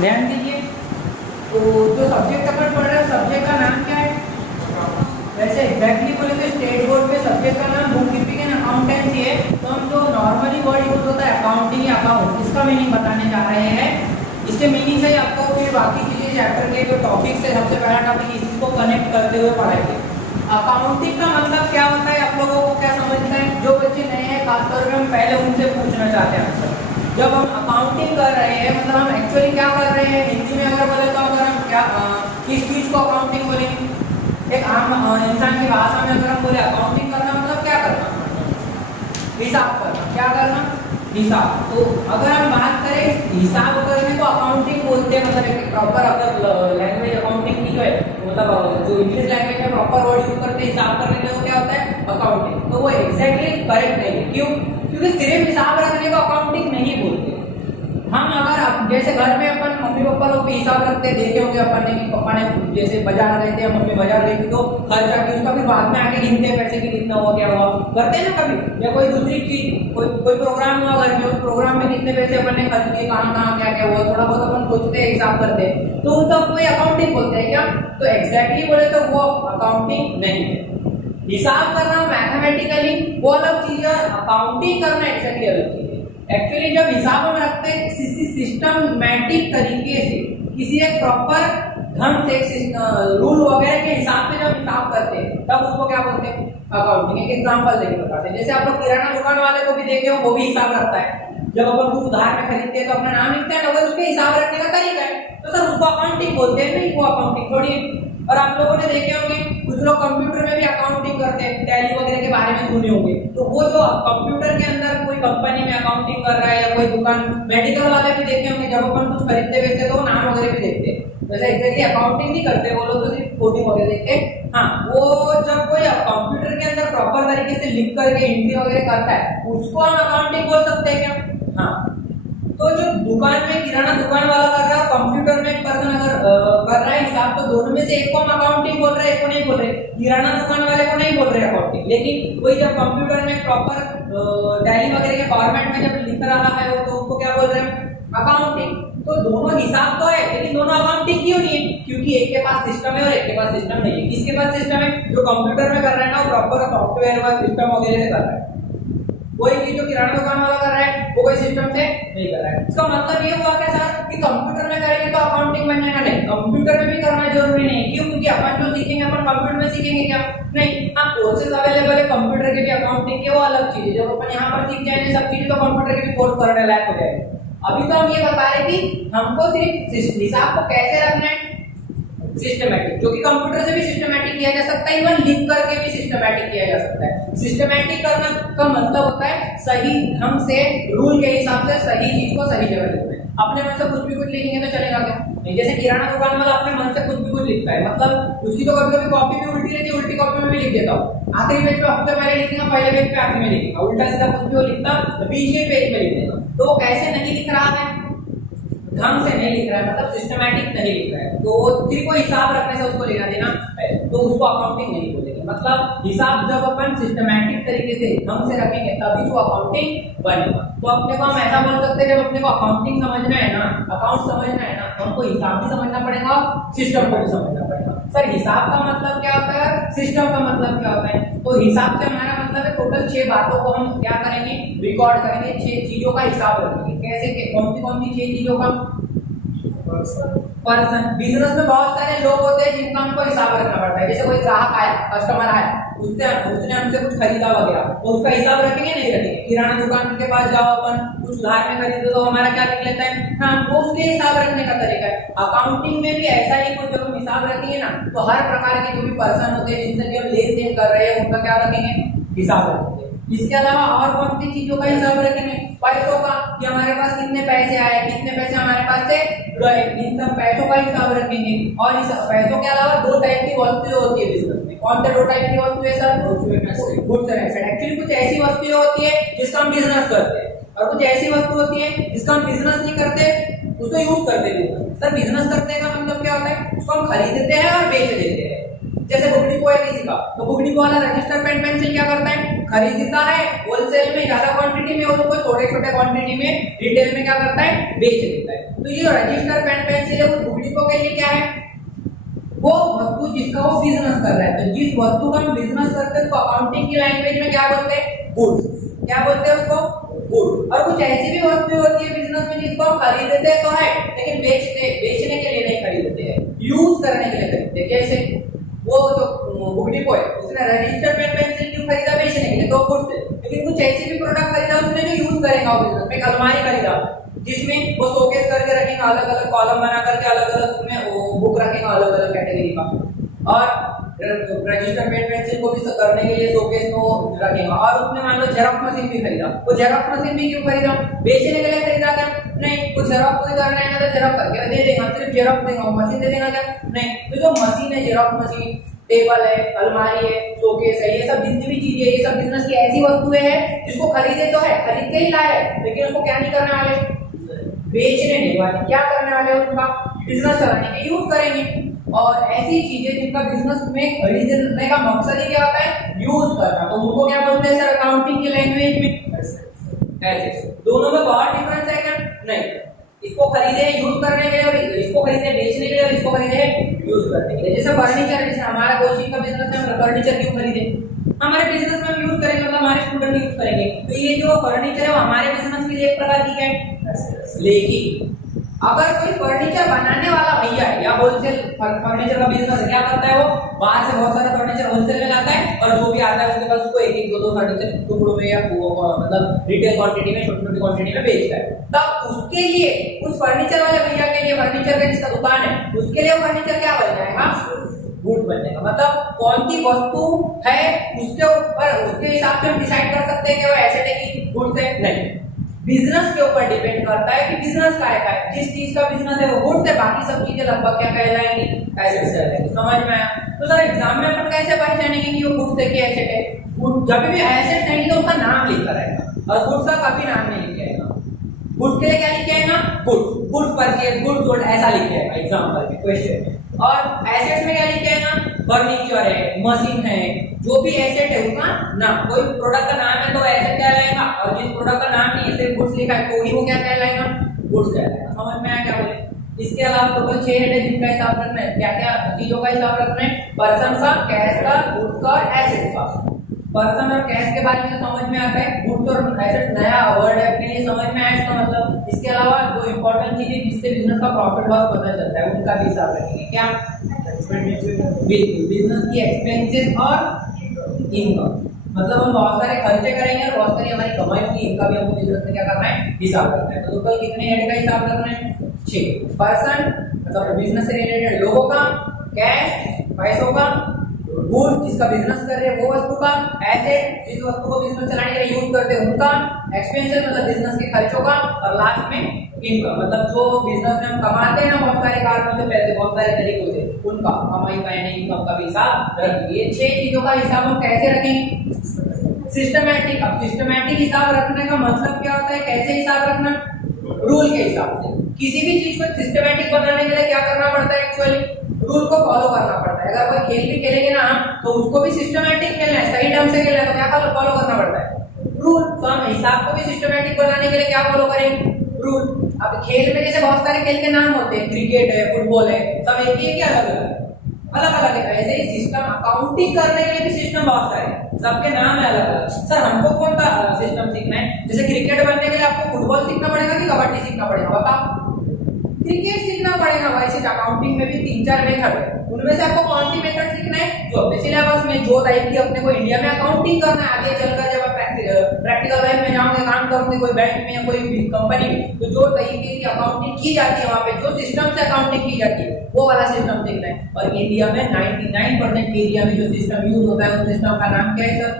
ध्यान दीजिए। तो जो सब्जेक्ट अपन पढ़ रहे हैं सब्जेक्ट का नाम क्या है? वैसे एग्जैक्टली बोले तो स्टेट बोर्ड पे सब्जेक्ट का नाम बुक कीपिंग एंड अकाउंटेंसी है। तो हम जो नॉर्मली वर्ड यूज होता है अकाउंटिंग या अकाउंट, इसका मीनिंग बताने जा रहे हैं। इसके मीनिंग से ही आपको फिर बाकी चीजें चैप्टर के जो टॉपिक्स है, सबसे पहला टॉपिक इसी को कनेक्ट करते हुए पढ़ाएंगे। अकाउंटिंग का मतलब क्या होता है, आप लोगों को क्या समझता है? जो बच्चे नए हैं खासतौर पर हम पहले उनसे पूछना चाहते हैं आंसर। जब हम अकाउंटिंग कर रहे हैं मतलब हम एक्चुअली क्या कर रहे हैं? हिंदी में अगर बोले तो अगर हम क्या किस चीज को अकाउंटिंग बोलेंगे? एक आम इंसान की भाषा में अगर हम बोले अकाउंटिंग करना मतलब क्या करना? हिसाब करना। क्या करना? हिसाब। तो अगर हम बात करें हिसाब करने को अकाउंटिंग बोलते हैं, मतलब एक प्रॉपर अगर लैंग्वेज अकाउंटिंग की जो है मतलब जो इंग्लिश लैंग्वेज में प्रॉपर वर्ड यूज करते हैं हिसाब करने के, वो क्या होता है? अकाउंटिंग। तो वो एग्जैक्टली करेक्ट नहीं है। क्यों? क्योंकि सिर्फ हिसाब रखने को अकाउंटिंग नहीं बोलते। हम अगर जैसे घर में अपन मम्मी पापा लोग भी हिसाब रखते हैं, देखे होंगे अपन ने कि पापा ने जैसे बाजार गए थे या मम्मी बाजार गई थी तो खर्चा की उसका फिर बाद में आके गिनते हैं पैसे की कितना हुआ क्या हुआ, करते हैं ना कभी। या कोई दूसरी चीज कोई प्रोग्राम हुआ घर में, उस प्रोग्राम में कितने पैसे अपन ने खर्च किए, कहाँ कहाँ क्या क्या हुआ, थोड़ा बहुत अपन सोचते हैं हिसाब करते हैं, तो उन सब कोई अकाउंटिंग बोलते हैं क्या? तो एग्जैक्टली बोले तो वो अकाउंटिंग नहीं है। हिसाब करना मैथमेटिकली वो अलग चीज है, अकाउंटिंग करना एक्जैक्टली अलग चीज है। एक्चुअली जब हिसाब हम रखते हैं सिस्टमैटिक तरीके से, किसी एक प्रॉपर ढंग से रूल वगैरह के हिसाब से जब हिसाब करते हैं तब उसको क्या बोलते हैं? अकाउंटिंग। एक एग्जांपल देके बताते हैं। जैसे आप लोग किराना दुकान वाले को भी देखे हो, वो भी हिसाब रखता है। जब अपन कुछ उधार में खरीदते हैं तो अपना नाम लिखते हैं ना, वो उसके हिसाब रखने का तरीका है। तो सर उसको अकाउंटिंग बोलते हैं? नहीं, वो अकाउंटिंग थोड़ी है। और आप लोगों ने देखे होंगे कुछ लोग कंप्यूटर में भी अकाउंटिंग करते हैं, टैली वगैरह के बारे में सुने होंगे। तो वो जो कंप्यूटर के अंदर कोई कंपनी में अकाउंटिंग कर रहा है या कोई दुकान, मेडिकल वाले भी देखे होंगे, जब अपन कुछ खरीदते बेचते तो नाम वगैरह भी देखते हैं। वैसे एग्जैक्टली अकाउंटिंग नहीं करते वो लोग, तो सिर्फ कोडिंग वगैरह देखते हैं। हाँ, वो जब कोई कंप्यूटर के अंदर प्रॉपर तरीके से लिख करके एंट्री वगैरह करता है उसको हम अकाउंटिंग बोल सकते हैं क्या? हाँ। तो जो दुकान में किराना दुकान वाला कर रहा है, कंप्यूटर में एक पर्सन अगर कर रहा है हिसाब, तो दोनों में से एक को हम अकाउंटिंग बोल रहे हैं, एक को नहीं बोल रहे। किराना दुकान वाले को नहीं बोल रहे अकाउंटिंग, लेकिन कोई जब कंप्यूटर में प्रॉपर टैली वगैरह के फॉर्मेट में जब लिख रहा है वो, तो उसको क्या बोल रहे हैं? अकाउंटिंग। तो दोनों हिसाब तो है लेकिन दोनों अकाउंटिंग क्यों नहीं है? क्योंकि एक के पास सिस्टम है और एक के पास सिस्टम नहीं है। किसके पास सिस्टम है? जो कंप्यूटर में कर रहा है ना, वो प्रॉपर सॉफ्टवेयर व सिस्टम वगैरह से कर रहा है। कोई चीज जो किराना दुकान वाला कर रहा है वो कोई सिस्टम से नहीं कर रहा है। इसका मतलब ये हुआ क्या सर कि कंप्यूटर में करेंगे तो अकाउंटिंग बन जाएगा? नहीं, कंप्यूटर में भी करना जरूरी नहीं। क्यों? क्योंकि अपन जो सीखेंगे अपन कंप्यूटर में सीखेंगे क्या? नहीं। हाँ, कोर्सेज अवेलेबल है कंप्यूटर के भी, अकाउंटिंग के, वो अलग चीज है। जब अपन यहाँ पर सीख जाएंगे सब चीजें तो कंप्यूटर के भी कोर्स करने लायक हो जाएगा। अभी तो हम ये बता रहे कि हमको सिर्फ हिसाब को कैसे रखना है, सिस्टमैटिक, जो कि कंप्यूटर से भी सिस्टमैटिक किया जा सकता है, इवन लिख करके भी सिस्टमैटिक किया जा सकता है। सिस्टमैटिक करना का मतलब होता है सही ढंग से रूल के हिसाब से सही चीज को सही जगह लिखना है। अपने मन से कुछ भी कुछ लिखेंगे तो चलेगा क्या? नहीं। जैसे किराना दुकान वाला अपने मन से कुछ भी कुछ लिखता है, मतलब उसकी तो कभी कभी कॉपी भी उल्टी रहती है, उल्टी कॉपी में भी लिख देता हूँ। आखिरी पेज पे हफ्ते पहले लिखेगा, पहले पेज पे आखिरी में लिखेगा, उल्टा सीधा कुछ भी वो लिखता बीच के पेज में लिख देगा। तो वो कैसे नहीं लिख रहा है? ढंग से नहीं लिख रहा है, मतलब सिस्टमैटिक नहीं लिख रहा है। तो सिर्फ कोई हिसाब रखने से उसको लेना देना है, तो उसको अकाउंटिंग नहीं बोलेंगे। मतलब हिसाब जब अपन सिस्टमैटिक तरीके से ढंग से रखेंगे तभी जो अकाउंटिंग बनेगा। तो अपने को हम ऐसा बोल सकते हैं, जब अपने को अकाउंटिंग समझना है ना, अकाउंट समझना है ना, हमको हिसाब भी समझना पड़ेगा, सिस्टम को भी समझना पड़ेगा। सर हिसाब का मतलब क्या होता है, सिस्टम का मतलब क्या होता है? तो हिसाब से हमारा मतलब है टोटल 6 बातों को हम क्या करेंगे? रिकॉर्ड करेंगे, 6 चीजों का हिसाब रखेंगे। कैसे? कौन सी 6 चीजों का? पर्सन। बिजनेस में बहुत सारे लोग होते हैं जिनका हमको हिसाब रखना पड़ता है। जैसे कोई ग्राहक आया, कस्टमर आया, उसने हमसे कुछ खरीदा वगैरह, तो उसका हिसाब रखेंगे नहीं रखेंगे? किराना दुकान के पास जाओ, अपन कुछ उधार में खरीदो तो हमारा क्या लिख लेता है? हाँ, वो उसके हिसाब रखने का तरीका है। अकाउंटिंग में भी ऐसा ही कुछ, जब हम हिसाब रखेंगे ना तो हर प्रकार के जो भी पर्सन होते हैं जिनसे हम लेन देन कर रहे हैं उनका क्या रखेंगे? हिसाब रखेंगे। इसके अलावा और कौन सी चीजों का हिसाब रखेंगे? पैसों का, कि हमारे पास कितने पैसे आए, कितने पैसे हमारे पास से गए, इन सब पैसों का हिसाब रखेंगे। और इस पैसों के अलावा 2 टाइप की वस्तुएं होती है बिजनेस में। कौन से 2 टाइप की वस्तुएं sir? Goods and asset. Actually कुछ ऐसी वस्तुएं होती है जिसका हम बिजनेस करते हैं, और कुछ ऐसी वस्तु होती है जिसका हम बिजनेस नहीं करते, उसको यूज करते हैं। सर बिजनेस करते का मतलब क्या होता है? उसको हम खरीदते हैं और बेच देते हैं। जैसे बुकडिपो है किसी का, तो बुकडिपो वाला रजिस्टर पेन पेंसिल क्या करता है, खरीदता है होलसेल में ज्यादा क्वांटिटी में और उसको छोटे छोटे क्वांटिटी में रिटेल में क्या करता है, बेच देता है। तो ये जो रजिस्टर पेन पेंसिल है उस बुकडिपो के लिए क्या है, वो वस्तु जिसका वो बिजनेस कर रहा है। तो जिस वस्तु का हम बिजनेस करते हैं उसको अकाउंटिंग की लैंग्वेज में क्या बोलते हैं, गुड्स। क्या बोलते हैं उसको, गुड्स। और कुछ ऐसी भी वस्तु होती है बिजनेस में जिसको हम खरीदते तो है लेकिन बेचने के लिए नहीं खरीदते हैं, यूज करने के लिए खरीदते हैं। जैसे वो जो बुकडिपो है उसने रजिस्टर पेन पेंसिल क्यों खरीदा, बेचने के लिए, तो गुड्स है। लेकिन कुछ ऐसी भी प्रोडक्ट खरीदा उसने जो यूज करेगा वो बिजनेस में। एक अलमारी खरीदा जिसमें वो शोकेस करके रखेगा, अलग अलग कॉलम बना करके अलग अलग उसमें वो बुक रखेगा अलग अलग कैटेगरी का, और रजिस्टर पेन पेंसिल को भी करने के लिए शोकेस को रखेगा। और उसने मान लो जेरॉक्स मशीन भी खरीदा, वो जेरॉक्स मशीन भी क्यों खरीदा, बेचने के लिए खरीदा क्या, नहीं, वो जेरॉक्स कोई करना है तो जेरॉक्स करके दे देगा, सिर्फ जेरॉक्स देगा, मशीन दे देगा क्या, नहीं। तो जो मशीन है, जेरॉक्स मशीन, टेबल है, अलमारी है, शोकेस है, ये सब जितनी भी चीजें, ये सब बिजनेस की ऐसी वस्तुएं हैं जिसको खरीदे तो है, खरीद के ही लाए, लेकिन उसको क्या नहीं करने वाले, बेचने नहीं वाले, क्या करने वाले, उनका बिजनेस चलाने के यूज करेंगे। और ऐसी चीजें जिनका बिजनेस में खरीदने का मकसद ही क्या होता है, यूज करना, तो उनको क्या बोलते हैं सर अकाउंटिंग की लैंग्वेज में, ऐसे। दोनों में बहुत डिफरेंस है क्या, नहीं। इसको खरीदे यूज करने के लिए और इसको खरीदे बेचने के लिए और इसको खरीदे यूज करने के लिए। जैसे फर्नीचर, जैसे हमारा कोचिंग का बिजनेस है, हम फर्नीचर क्यों खरीदे, हमारे बिजनेस में हम यूज करेंगे, मतलब हमारे स्टूडेंट यूज करेंगे। तो ये जो फर्नीचर है वो हमारे बिजनेस के लिए एक प्रकार की है। लेकिन अगर कोई फर्नीचर बनाने वाला भैया है या होलसेल फर्नीचर का बिजनेस है, क्या करता है, वो बाहर से बहुत सारे फर्नीचर होलसेल में लाता है और जो भी आता है उसके पास उसको एक एक दो फर्नीचर टुकड़ों में या मतलब रिटेल क्वांटिटी में, छोटी छोटी क्वांटिटी में बेचता है। तब उसके लिए, उस फर्नीचर वाले भैया के लिए, फर्नीचर का जिसका दुकान है उसके लिए फर्नीचर क्या बन जाएगा, गुड बन जाएगा। मतलब कौन सी वस्तु है उसके ऊपर, उसके हिसाब से हम डिसाइड कर सकते हैं कि वो एसेट है कि गुड्स है, नहीं। बिजनेस के ऊपर डिपेंड करता है कि बिजनेस क्या है, जिस चीज का बिजनेस है वो गुड्स है, बाकी सब चीजें लगभग क्या कहलाएंगी, एसेट्स कहलाएंगी। समझ में आया। तो सर एग्जाम में अपन कैसे पहचानेंगे कि वो गुड्स है कि एसेट है, जब भी एसेट नहीं तो उसका नाम लिखा रहेगा, और गुड्स का कभी नाम नहीं लिखा जाएगा। गुड्स के लिए क्या लिखा जाएगा, goods, goods purchase, goods sold, ऐसा लिखा जाएगा एग्जाम्पल में, क्वेश्चन में। और एसेट्स में क्या लिखा जाएगा, फर्नीचर है, मशीन है, जो भी एसेट है उसका नाम। कोई प्रोडक्ट का नाम है तो एसेट कहलाएगा, और जिस प्रोडक्ट का नाम नहीं है, सिर्फ गुड्स लिखा है तो ही वो क्या कहलाएगा, गुड्स कहलाएगा। समझ में आया क्या बोले। इसके अलावा टोटल 6 हेड है जिनका हिसाब रखना है। क्या क्या चीजों का हिसाब रखना है, पर्सन का, कैश का, गुड्स का और एसेट्स का। पर्सन और कैश के बारे में समझ में आता है, गुड्स और एसेट्स नया वर्ड है अपने लिए, समझ में आया इसका मतलब। इसके अलावा जो इंपॉर्टेंट चीज है जिससे बिजनेस का प्रॉफिट लॉस पता चलता है उनका भी हिसाब रखेंगे। क्या, बिजनेस की एक्सपेंसेस और इनकम, मतलब हम बहुत सारे खर्चे करेंगे और बहुत सारी हमारी कमाई होगी, इनका भी हमको बिजनेस में क्या करना है, हिसाब रखना है। तो टोटल कितने हेड का हिसाब रखना है, 6। पर्सन मतलब बिजनेस से रिलेटेड लोगों का, कैश पैसों का, गुड्स जिसका बिजनेस कर रहे हैं वो वस्तु का, एसेट जिस वस्तु को बिजनेस चलाने के लिए यूज करते हैं उनका, एक्सपेंसेस मतलब बिजनेस के खर्चों का, और लास्ट में इनकम मतलब जो बिजनेस में हम कमाते हैं ना बहुत सारे कारणों से, पैसे बहुत सारे तरीकों से, उनका कमाई का यानी इनकम का भी हिसाब रखेंगे। ये 6 चीजों का हिसाब हम कैसे रखेंगे, सिस्टमैटिक। अब सिस्टमैटिक हिसाब रखने का मतलब क्या होता है, कैसे हिसाब रखना, रूल के हिसाब से। किसी भी चीज को सिस्टमैटिक बनाने के लिए क्या करना पड़ता है, एक्चुअली रूल को फॉलो करना पड़ता है। अगर कोई खेल भी खेलेंगे ना तो उसको भी सिस्टमैटिक खेलना है, सही ढंग से खेलना है, तो क्या फॉलो करना पड़ता है, रूल। तो हम हिसाब को भी सिस्टमैटिक बनाने के लिए क्या फॉलो करेंगे, रूल। अब खेल में जैसे बहुत सारे खेल के नाम होते हैं, क्रिकेट है, फुटबॉल है, सब एक ही अलग अलग है। ऐसे ही सिस्टम अकाउंटिंग करने के लिए भी सिस्टम बहुत सारे, सबके नाम है अलग अलग। सर हमको कौन सा सिस्टम सीखना है, जैसे क्रिकेट बनने के लिए आपको फुटबॉल सीखना पड़ेगा कि कबड्डी सीखना पड़ेगा, बताओ। क्रिकेट सीखना पड़ेगा। वैसे अकाउंटिंग में भी 3-4 मेथड है, उनमें से आपको कौन सी मेथड सीखना है, जो अपने सिलेबस में जो टाइप की अपने को इंडिया में अकाउंटिंग करना है, आगे चलकर जब आप प्रैक्टिकल लाइफ में जाओगे, काम करोगे कोई बैंक में या कोई भी कंपनी में, तो जो तरीके की अकाउंटिंग की जाती है वहाँ पे, जो सिस्टम से अकाउंटिंग की जाती है वो वाला सिस्टम सीखना है। और इंडिया में 99% एरिया में जो सिस्टम यूज होता है उस सिस्टम का नाम क्या है सर,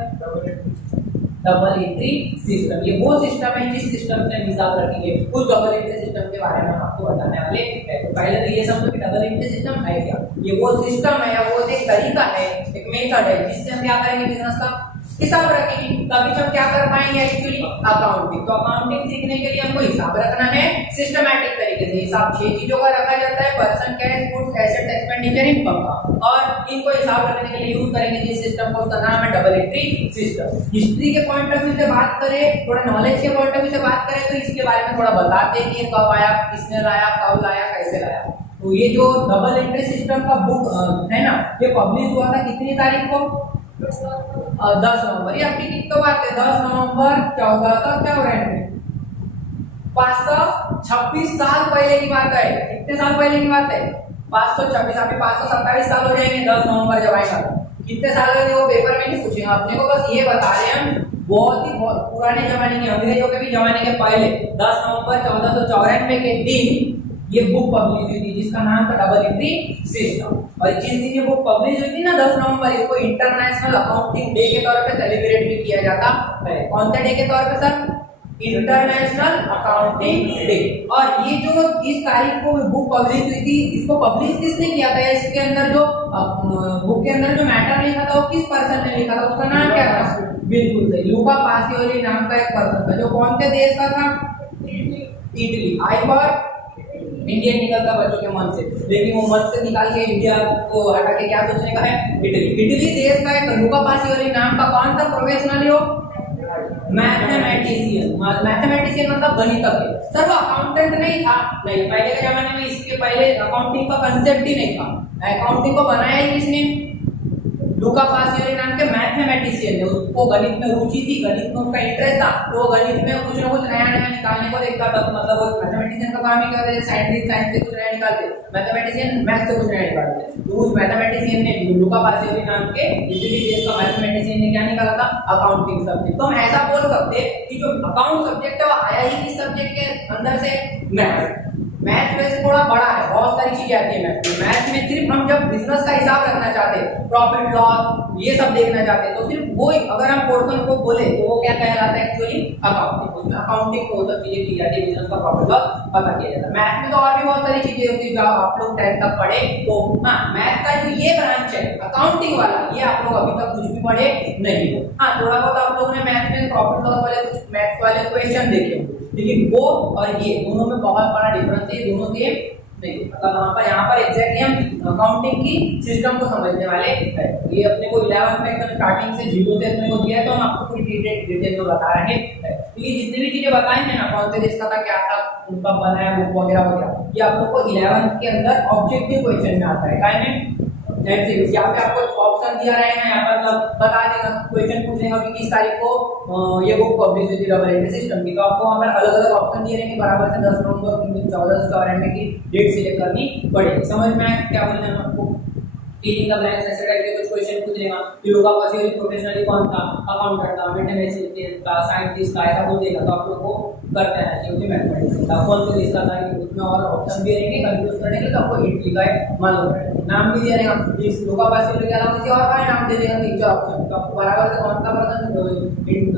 डबल एंट्री सिस्टम। ये वो सिस्टम है जिस सिस्टम से हम हिसाब रखेंगे, उस डबल एंट्री सिस्टम के बारे में हम आपको बताने वाले हैं। तो पहले तो ये समझो कि डबल एंट्री सिस्टम है क्या, ये वो सिस्टम है या वो एक तरीका है, एक मेथड है जिससे हम क्या करेंगे, बिजनेस का हिसाब रखेंगे। तभी हम क्या कर पाएंगे एक्चुअली अकाउंटिंग। तो अकाउंटिंग सीखने के लिए हमको हिसाब रखना है सिस्टमैटिक तरीके से। हिसाब 6 चीजों का रखा जाता है, person, cash, goods, assets, expenditure, income का, और इनको हिसाब रखने के लिए यूज करेंगे जिस सिस्टम को, उसका नाम है डबल एंट्री सिस्टम। हिस्ट्री के पॉइंट ऑफ व्यू से बात करें, थोड़ा नॉलेज के पॉइंट ऑफ व्यू से बात करें तो इसके बारे में थोड़ा बताते हैं कि ये कब आया, किसने लाया, कब लाया, कैसे लाया। तो ये जो डबल एंट्री सिस्टम का बुक है ना, ये पब्लिश हुआ था कितनी तारीख को, 10 नवंबर। ये आपकी कितनी बात है, 10 नवंबर 1494, 526 साल पहले की बात है। कितने साल पहले की बात है, 526। अभी 527 साल हो जाएंगे 10 नवंबर जब आएगा। कितने साल पहले वो पेपर में नहीं पूछेंगे अपने को, बस ये बता रहे हैं हम बहुत पुराने जमाने के, अंग्रेजों के भी जमाने के पहले 10 नवंबर 1494 के दिन ये बुक पब्लिश हुई थी जिसका नाम था डबल एंट्री सिस्टम। और जिस दिन ये बुक पब्लिश हुई थी ना 10 नवंबर, इसको इंटरनेशनल अकाउंटिंग डे के तौर पे सेलिब्रेट भी किया जाता है। कौन से डे के तौर पे सर, इंटरनेशनल अकाउंटिंग डे। और ये जो इस तारीख को बुक पब्लिश हुई थी, इसको पब्लिश किसने किया था, इसके अंदर जो बुक के अंदर जो मैटर लिखा था वो किस पर्सन ने लिखा था, उसका नाम क्या था, बिल्कुल सही, लूका पासियोली नाम का एक पर्सन था जो कौन से देश का था, इटली। आई बार इंडियन निकलता बच्चों के मन से, लेकिन वो मन से निकाल के इंडिया को हटा के क्या सोचने का है, इटली। इटली देश का एक लूका पासियोली नाम का कौन था प्रोफेशनल, हो मैथमेटिशियन। मैथमेटिशियन मतलब गणितज्ञ। सर वो अकाउंटेंट नहीं था, नहीं, पहले के जमाने में इसके पहले अकाउंटिंग का कंसेप्ट ही नहीं था। अकाउंटिंग को बनाया ही किसने, लूका पासियोली नाम के मैथमेटिशियन ने। उसको गणित में रुचि थी, गणित में उसका इंटरेस्ट था, तो वो गणित में कुछ ना कुछ नया नया निकालने को देखता था। मतलब वो मैथमेटिशियन का काम ही क्या होता है, साइंटिस्ट साइंस से कुछ नया निकालते, मैथमेटिशियन मैथ से कुछ नया निकालते। तो उस मैथमेटिशियन ने, लूका पासियोली नाम के इटली देश का मैथमेटिशियन ने क्या निकाला था, अकाउंटिंग सब्जेक्ट। तो हम ऐसा बोल सकते कि जो अकाउंट सब्जेक्ट है वो आया ही किस सब्जेक्ट के अंदर से, मैथ। मैथ वैसे थोड़ा बड़ा है, बहुत सारी चीजें आती है मैथ में। मैथ में सिर्फ हम जब बिजनेस का हिसाब रखना चाहते हैं, प्रॉफिट लॉस ये सब देखना चाहते हैं, तो सिर्फ वो अगर हम पोर्शन को बोले तो वो क्या कहलाता है एक्चुअली, अकाउंटिंग। उसमें अकाउंटिंग को सब चीजें की जाती है, बिजनेस का प्रॉफिट लॉस पता किया जाता है। मैथ में तो और भी बहुत सारी चीजें होती है जो आप लोग 10th तक पढ़े। तो हाँ, मैथ का जो ये ब्रांच है अकाउंटिंग वाला, ये आप लोग अभी तक कुछ भी पढ़े नहीं हो। हाँ, थोड़ा बहुत आप लोगों ने मैथ में प्रॉफिट लॉस वाले कुछ मैथ वाले क्वेश्चन देखे होंगे, लेकिन वो और ये दोनों में बहुत बड़ा डिफरेंस है, दोनों सेम नहीं। मतलब यहाँ पर एग्जैक्टली हम अकाउंटिंग की सिस्टम को समझने वाले हैं। ये अपने को 11th में एकदम स्टार्टिंग से 0 से अपने को दिया है, तो हम आपको पूरी डिटेल में बता रहे हैं। ये जितनी भी चीजें बताएंगे ना, कौन से देश का था, क्या था, उनका बनाया बुक वगैरह वगैरह, ये आप लोग को 11th के अंदर ऑब्जेक्टिव क्वेश्चन में आता है। क्या है, यहाँ पे आपको ऑप्शन दिया रहेगा, यहाँ पर बता देगा, क्वेश्चन पूछेगा कि किस तारीख को ये बुक पब्लिश हुई थी डबल एंट्री सिस्टम की। तो आपको वहाँ पर अलग अलग ऑप्शन दिए रहेंगे, बराबर से 10 नवंबर 1494 की डेट सिलेक्ट करनी पड़ेगी। समझ में आया क्या बोल रहे हैं आपको, फिलिंग द ब्लैंक्स ऐसे टाइप के कुछ क्वेश्चन पूछेगा कि लूका पासियोली प्रोफेशनली कौन था, अकाउंटेंट था, मैथमेटिशियन था, साइंटिस्ट था, ऐसा बोल देगा। तो आप लोग को करते हैं क्योंकि मैथमेटिशियन था, कौन से देश का था, उसमें और ऑप्शन भी रहेंगे, कंफ्यूज करने के लिए तो आपको हिंट लिखा है मालूम है, नाम भी दिया रहेगा। इस लूका पासियोली के अलावा किसी और का नाम दे देगा, 3-4 ऑप्शन। तो आपको बराबर से कौन सा पर्सन,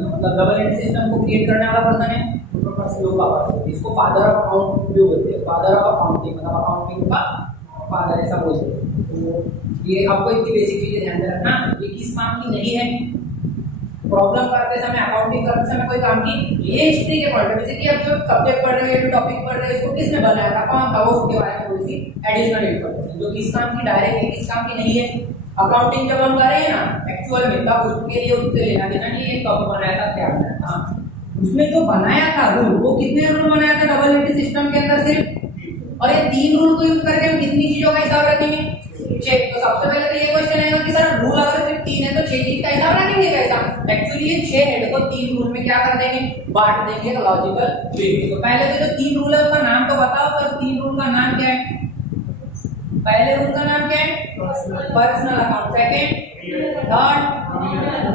मतलब डबल एंट्री सिस्टम को क्रिएट करने वाला पर्सन है लूका पासियोली। इसको फादर ऑफ अकाउंट भी बोलते हैं, फादर ऑफ अकाउंटिंग, मतलब अकाउंटिंग का फादर ऐसा बोलते हैं। तो ये आपको इतनी बेसिक चीजें ध्यान में रखना, ये किस काम की नहीं है, प्रॉब्लम करते समय, अकाउंटिंग करते समय कोई काम की। ये हिस्ट्री के पॉइंट जैसे कि आप जो सब्जेक्ट पढ़ रहे हैं, जो टॉपिक पढ़ रहे हैं, इसको किसने बनाया था, कौन था वो, उसके बारे में थोड़ी सी एडिशनल इन्फॉर्मेशन जो किस काम की डायरेक्टली, किस काम की नहीं है। अकाउंटिंग जब हम कर रहे हैं ना एक्चुअल में, तब उसके लिए उससे लेना देना नहीं है, कब बनाया था, क्या बनाया था। उसमें जो बनाया था रूल, वो कितने रूल बनाया था डबल एंट्री सिस्टम के अंदर सिर्फ, और ये 3 रूल को यूज करके हम कितनी चीजों का हिसाब रखेंगे, 6। तो सबसे पहले तो ये क्वेश्चन आएगा कि सर रूल अगर सिर्फ 3 है तो 6 चीज का हिसाब रखेंगे कैसा। एक्चुअली ये 6 हेड को 3 रूल में क्या कर देंगे, बांट देंगे लॉजिकल वे में। तो पहले से जो 3 रूल है उसका नाम तो बताओ सर, 3 रूल का नाम क्या है। पहले रूल का नाम क्या है, personal account, second, third,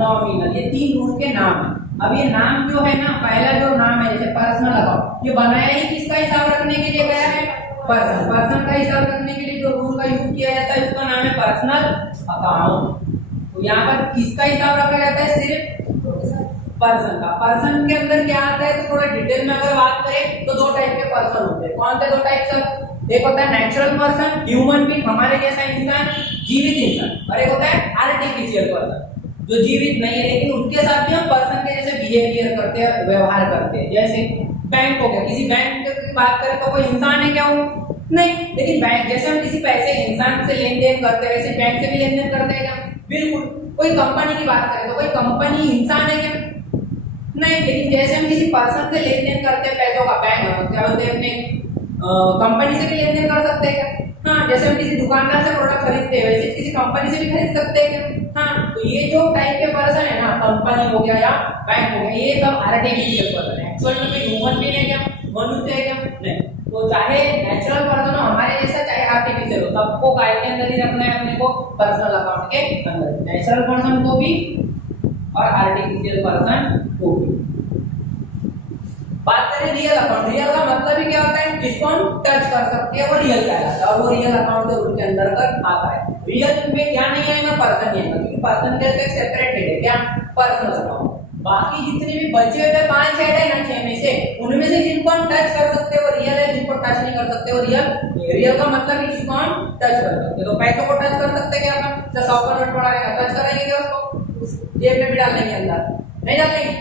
nominal. ये 3 रूल के नाम है। अब ये नाम जो है ना, पहला जो नाम है जैसे पर्सनल अकाउंट, ये बनाया ही किसका हिसाब रखने के लिए गया है, पर्सन का हिसाब रखने के लिए जो रूल का यूज किया जाता है उसका नाम है पर्सनल अकाउंट। तो यहाँ पर किसका हिसाब रखा जाता है, सिर्फ पर्सन का। पर्सन के अंदर क्या आता है, तो थोड़ा डिटेल में अगर बात करें तो 2 टाइप के पर्सन होते हैं। कौन से 2 टाइप सर, एक होता है नेचुरल पर्सन, ह्यूमन बीइंग, हमारे जैसा इंसान, जीवित इंसान, और एक होता है आर्टिफिशियल पर्सन, जो जीवित नहीं है लेकिन उसके साथ भी हम पर्सन के जैसे बिहेवियर करते हैं, व्यवहार करते हैं। जैसे बैंक हो गया, किसी बैंक की बात करें तो कोई इंसान है क्या वो? नहीं। लेकिन बैंक जैसे हम किसी पैसे इंसान से लेन देन करते हैं वैसे बैंक से भी लेन देन करते हैं क्या? बिल्कुल। कोई कंपनी की बात करें तो कोई कंपनी इंसान है क्या? नहीं। लेकिन जैसे हम किसी पर्सन से लेन देन करते हैं पैसों का, बैंक क्या बोलते हैं अपने कंपनी से भी लेन देन कर सकते हैं क्या? हाँ। जैसे हम किसी दुकानदार से प्रोडक्ट खरीदते हैं वैसे किसी कंपनी से भी खरीद सकते हैं क्या? हाँ। तो ये जो टाइप के पर्सन है ना, कंपनी हो गया या बैंक हो गया, ये सब आर्टिफिशियल पर्सन है। एक्चुअल में कोई ह्यूमन बीइंग है क्या? मनुष्य है क्या? नहीं। तो चाहे नेचुरल पर्सन हो हमारे जैसा, चाहे आर्टिफिशियल हो, सबको काय के अंदर ही रखना है अपने को, पर्सनल अकाउंट के अंदर, नेचुरल पर्सन को भी और आर्टिफिशियल पर्सन को भी। बात करें रियल अकाउंट, रियल का मतलब ही क्या होता है? जिसको हम टच कर सकते हैं वो रियल कहलाता है और वो रियल अकाउंट के रूल के अंदर आता है। रियल में क्या नहीं आएगा? पर्सन नहीं आएगा, क्योंकि पर्सन के एक सेपरेट हेड है क्या? Personal account. बाकी जितने भी बचे हुए 5 हेड है ना 6 में से, उनमें से जिनको हम टच कर सकते हैं वो रियल है, जिनको टच नहीं कर सकते वो रियल। रियल का मतलब है जिसको हम टच कर सकते हैं। तो पैसों को टच कर सकते हैं क्या? अपन जैसे 100 का नोट पड़ा है, टच करेंगे क्या उसको? जेब में भी डाल लेंगे अंदर? नहीं डालेंगे।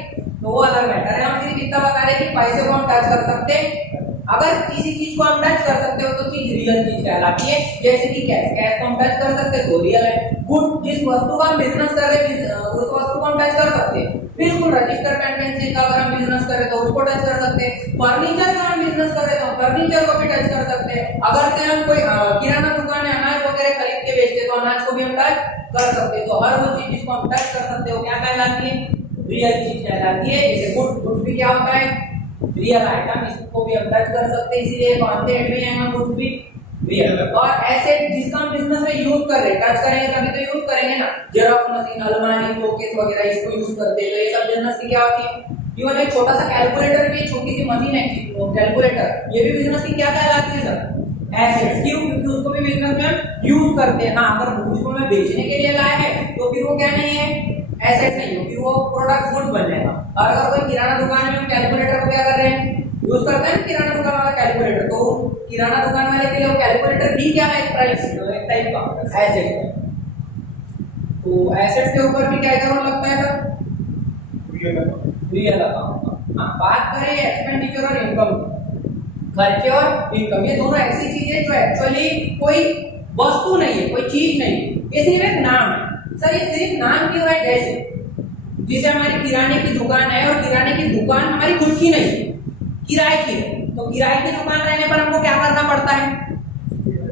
तो वो अलग मैटर है। हम सिर्फ इतना बता रहे हैं कि पैसे को हम टच कर सकते हैं। अगर किसी चीज को हम टच कर सकते हो तो चीज रियल चीज कहलाती है। जैसे कि कैश, कैश को हम टच कर सकते हैं तो रियल है। गुड, जिस वस्तु का हम बिजनेस कर रहे हैं उस वस्तु को हम टच कर सकते हैं। बिल्कुल। रजिस्टर पेंडेंसी का अगर हम बिजनेस करें तो उसको टच कर सकते हैं। फर्नीचर का हम बिजनेस कर रहे हैं तो फर्नीचर को भी टच कर सकते हैं। अगर से हम कोई किराना दुकान है, अनाज वगैरह खरीद के बेचते तो अनाज को भी हम टच कर सकते हैं। तो हर वो चीज जिसको हम टच कर सकते हो क्या कहलाती है? रियल चीज कहलाती है। जैसे गुड, गुड्स भी क्या होता है? रियल आइटम, इसको भी हम टच कर सकते हैं, इसीलिए कौन से हेड में आएगा? गुड्स भी रियल। और एसेट जिसका हम बिजनेस में यूज कर रहे हैं, टच करेंगे तभी तो यूज करेंगे ना। जेरॉक्स मशीन, अलमारी, शोकेस वगैरह इसको यूज करते हैं तो ये सब बिजनेस की क्या होती है? इवन एक छोटा सा कैलकुलेटर भी, छोटी सी मशीन है कैलकुलेटर, ये भी बिजनेस की क्या कहलाती है सर? एसेट्स। क्यों? क्योंकि उसको भी बिजनेस में हम यूज करते हैं। हाँ, अगर उसको मैं बेचने के लिए लाया है तो फिर वो क्या नहीं है? एसेट नहीं होगी, वो प्रोडक्ट गुड बन जाएगा। और अगर कोई किराना दुकान में हम कैलकुलेटर को क्या कर रहे हैं? यूज करते हैं किराना दुकान वाला कैलकुलेटर, तो किराना दुकान वाले के लिए वो कैलकुलेटर भी क्या है? एक प्राइस, एक टाइप का एसेट है। तो एसेट्स के ऊपर भी क्या करो लगता है सर? Real account. हाँ, बात करें एक्सपेंडिचर और इनकम, खर्चे और इनकम, ये दोनों ऐसी चीजें जो एक्चुअली कोई वस्तु नहीं है, कोई चीज नहीं है, ये सिर्फ एक नाम है। सर ये सिर्फ नाम क्यों है? जैसे हमारी किराने की दुकान है और किराने की दुकान हमारी खुद की नहीं है, किराए की है। तो किराए की दुकान रहने पर हमको क्या करना पड़ता है?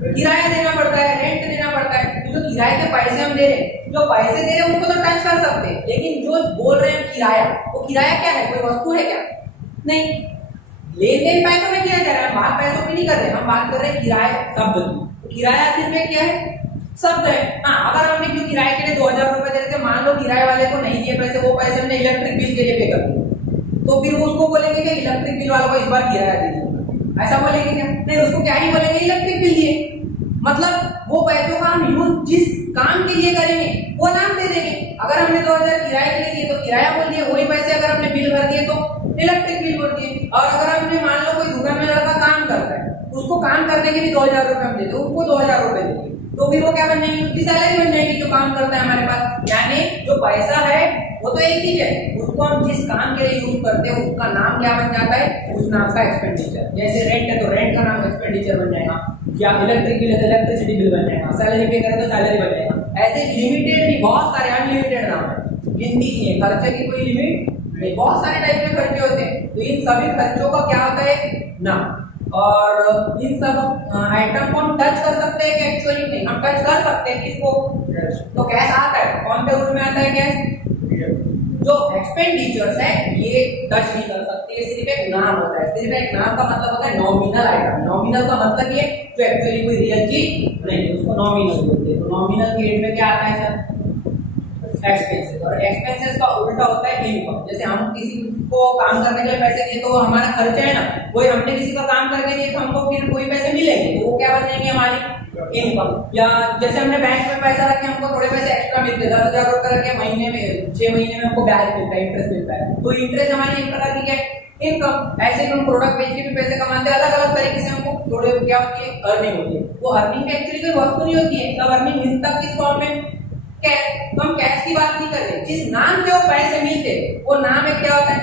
किराया देना पड़ता है, रेंट देना पड़ता है। तो जो किराए के पैसे हम दे रहे हैं, जो पैसे दे रहे हैं उसको तो टच कर सकते हैं, लेकिन जो बोल रहे हैं किराया, वो किराया क्या है? कोई वस्तु है क्या? नहीं। लेन देन पैसों में किया जा रहा है, बात पैसों की नहीं कर रहे, हम बात कर रहे हैं किराया शब्द की। किराया सिर्फ क्या है? शब्द है। हाँ, अगर हमने क्यों किराए के लिए 2000 रुपए दे रहे, मान लो किराए वाले को नहीं दिए पैसे, वो पैसे हमने इलेक्ट्रिक बिल के लिए पे कर दिए, तो फिर उसको बोलेंगे कि इलेक्ट्रिक बिल वाला को इस बार किराया दे दीजिए, ऐसा बोलेंगे क्या? नहीं, उसको क्या ही बोलेंगे? इलेक्ट्रिक बिल दिए। मतलब वो पैसों का हम यूज जिस काम के लिए करेंगे वो नाम दे देंगे। अगर हमने 2000 किराए के लिए दिए तो किराया बोल दिए, वही पैसे अगर हमने बिल भर दिए तो इलेक्ट्रिक बिल बोल दिए। और अगर हमने मान लो कोई दुकान में लड़का काम करता है, उसको काम करने के भी 2000 रुपए हम देते, उसको 2000 रुपए देंगे, तो फिर वो क्या बन जाएगी? उसकी सैलरी बन जाएगी जो काम करता है हमारे पास। यानी जो पैसा है वो तो एक ही है, उसको हम जिस काम के लिए यूज करते हैं उसका नाम क्या बन जाता है? उस नाम का एक्सपेंडिचर। जैसे रेंट है तो रेंट का नाम एक्सपेंडिचर बन जाएगा, या इलेक्ट्रिक बिल है तो इलेक्ट्रिसिटी बिल बन जाएगा, सैलरी पे करें तो सैलरी बन जाएगा। ऐसे लिमिटेड भी बहुत सारे अनलिमिटेड नाम है, गिनती नहीं है, खर्चे की कोई लिमिट नहीं, बहुत सारे टाइप के खर्चे होते हैं। तो इन सभी खर्चों का क्या होता है? नाम। और इन सब आइटम को हम टच कर सकते हैं कि एक्चुअली नहीं, हम टच कर सकते हैं किसको? तो कैश आता है, कौन से रूप में आता है कैश? जो एक्सपेंडिचर्स है ये टच नहीं कर सकते, ये सिर्फ एक नाम होता है। सिर्फ एक नाम का मतलब होता है नॉमिनल आइटम। नॉमिनल का मतलब ये जो एक्चुअली कोई रियल चीज नहीं, उसको नॉमिनल बोलते हैं। तो नॉमिनल के हेड में क्या आता है सर? एक्सपेंसेस। और एक्सपेंसेस का उल्टा होता है इनकम। जैसे हम किसी को काम करने के लिए पैसे दिए तो वो हमारा खर्चा है ना, वही हमने किसी का काम करके दिए तो हमको फिर कोई पैसे मिलेंगे, तो वो क्या बन जाएंगे? हमारी इनकम। या जैसे हमने बैंक में पैसा रखे, हमको थोड़े पैसे एक्स्ट्रा मिलते हैं, 10,000 रुपए रखे, महीने में 6 महीने में हमको ब्याज मिलता है, इंटरेस्ट मिलता है, तो इंटरेस्ट हमारी एक प्रकार की क्या है? इनकम। ऐसे ही हम प्रोडक्ट बेच के भी पैसे कमाते हैं, अलग अलग तरीके से हमको थोड़े क्या होती है? अर्निंग होती है। वो अर्निंग एक्चुअली कोई वस्तु नहीं होती है, सब अर्निंग मिलता किस फॉर्म में? कैश, तो हम कैश की बात नहीं कर रहे, जिस नाम से वो पैसे मिलते वो नाम एक क्या होता है,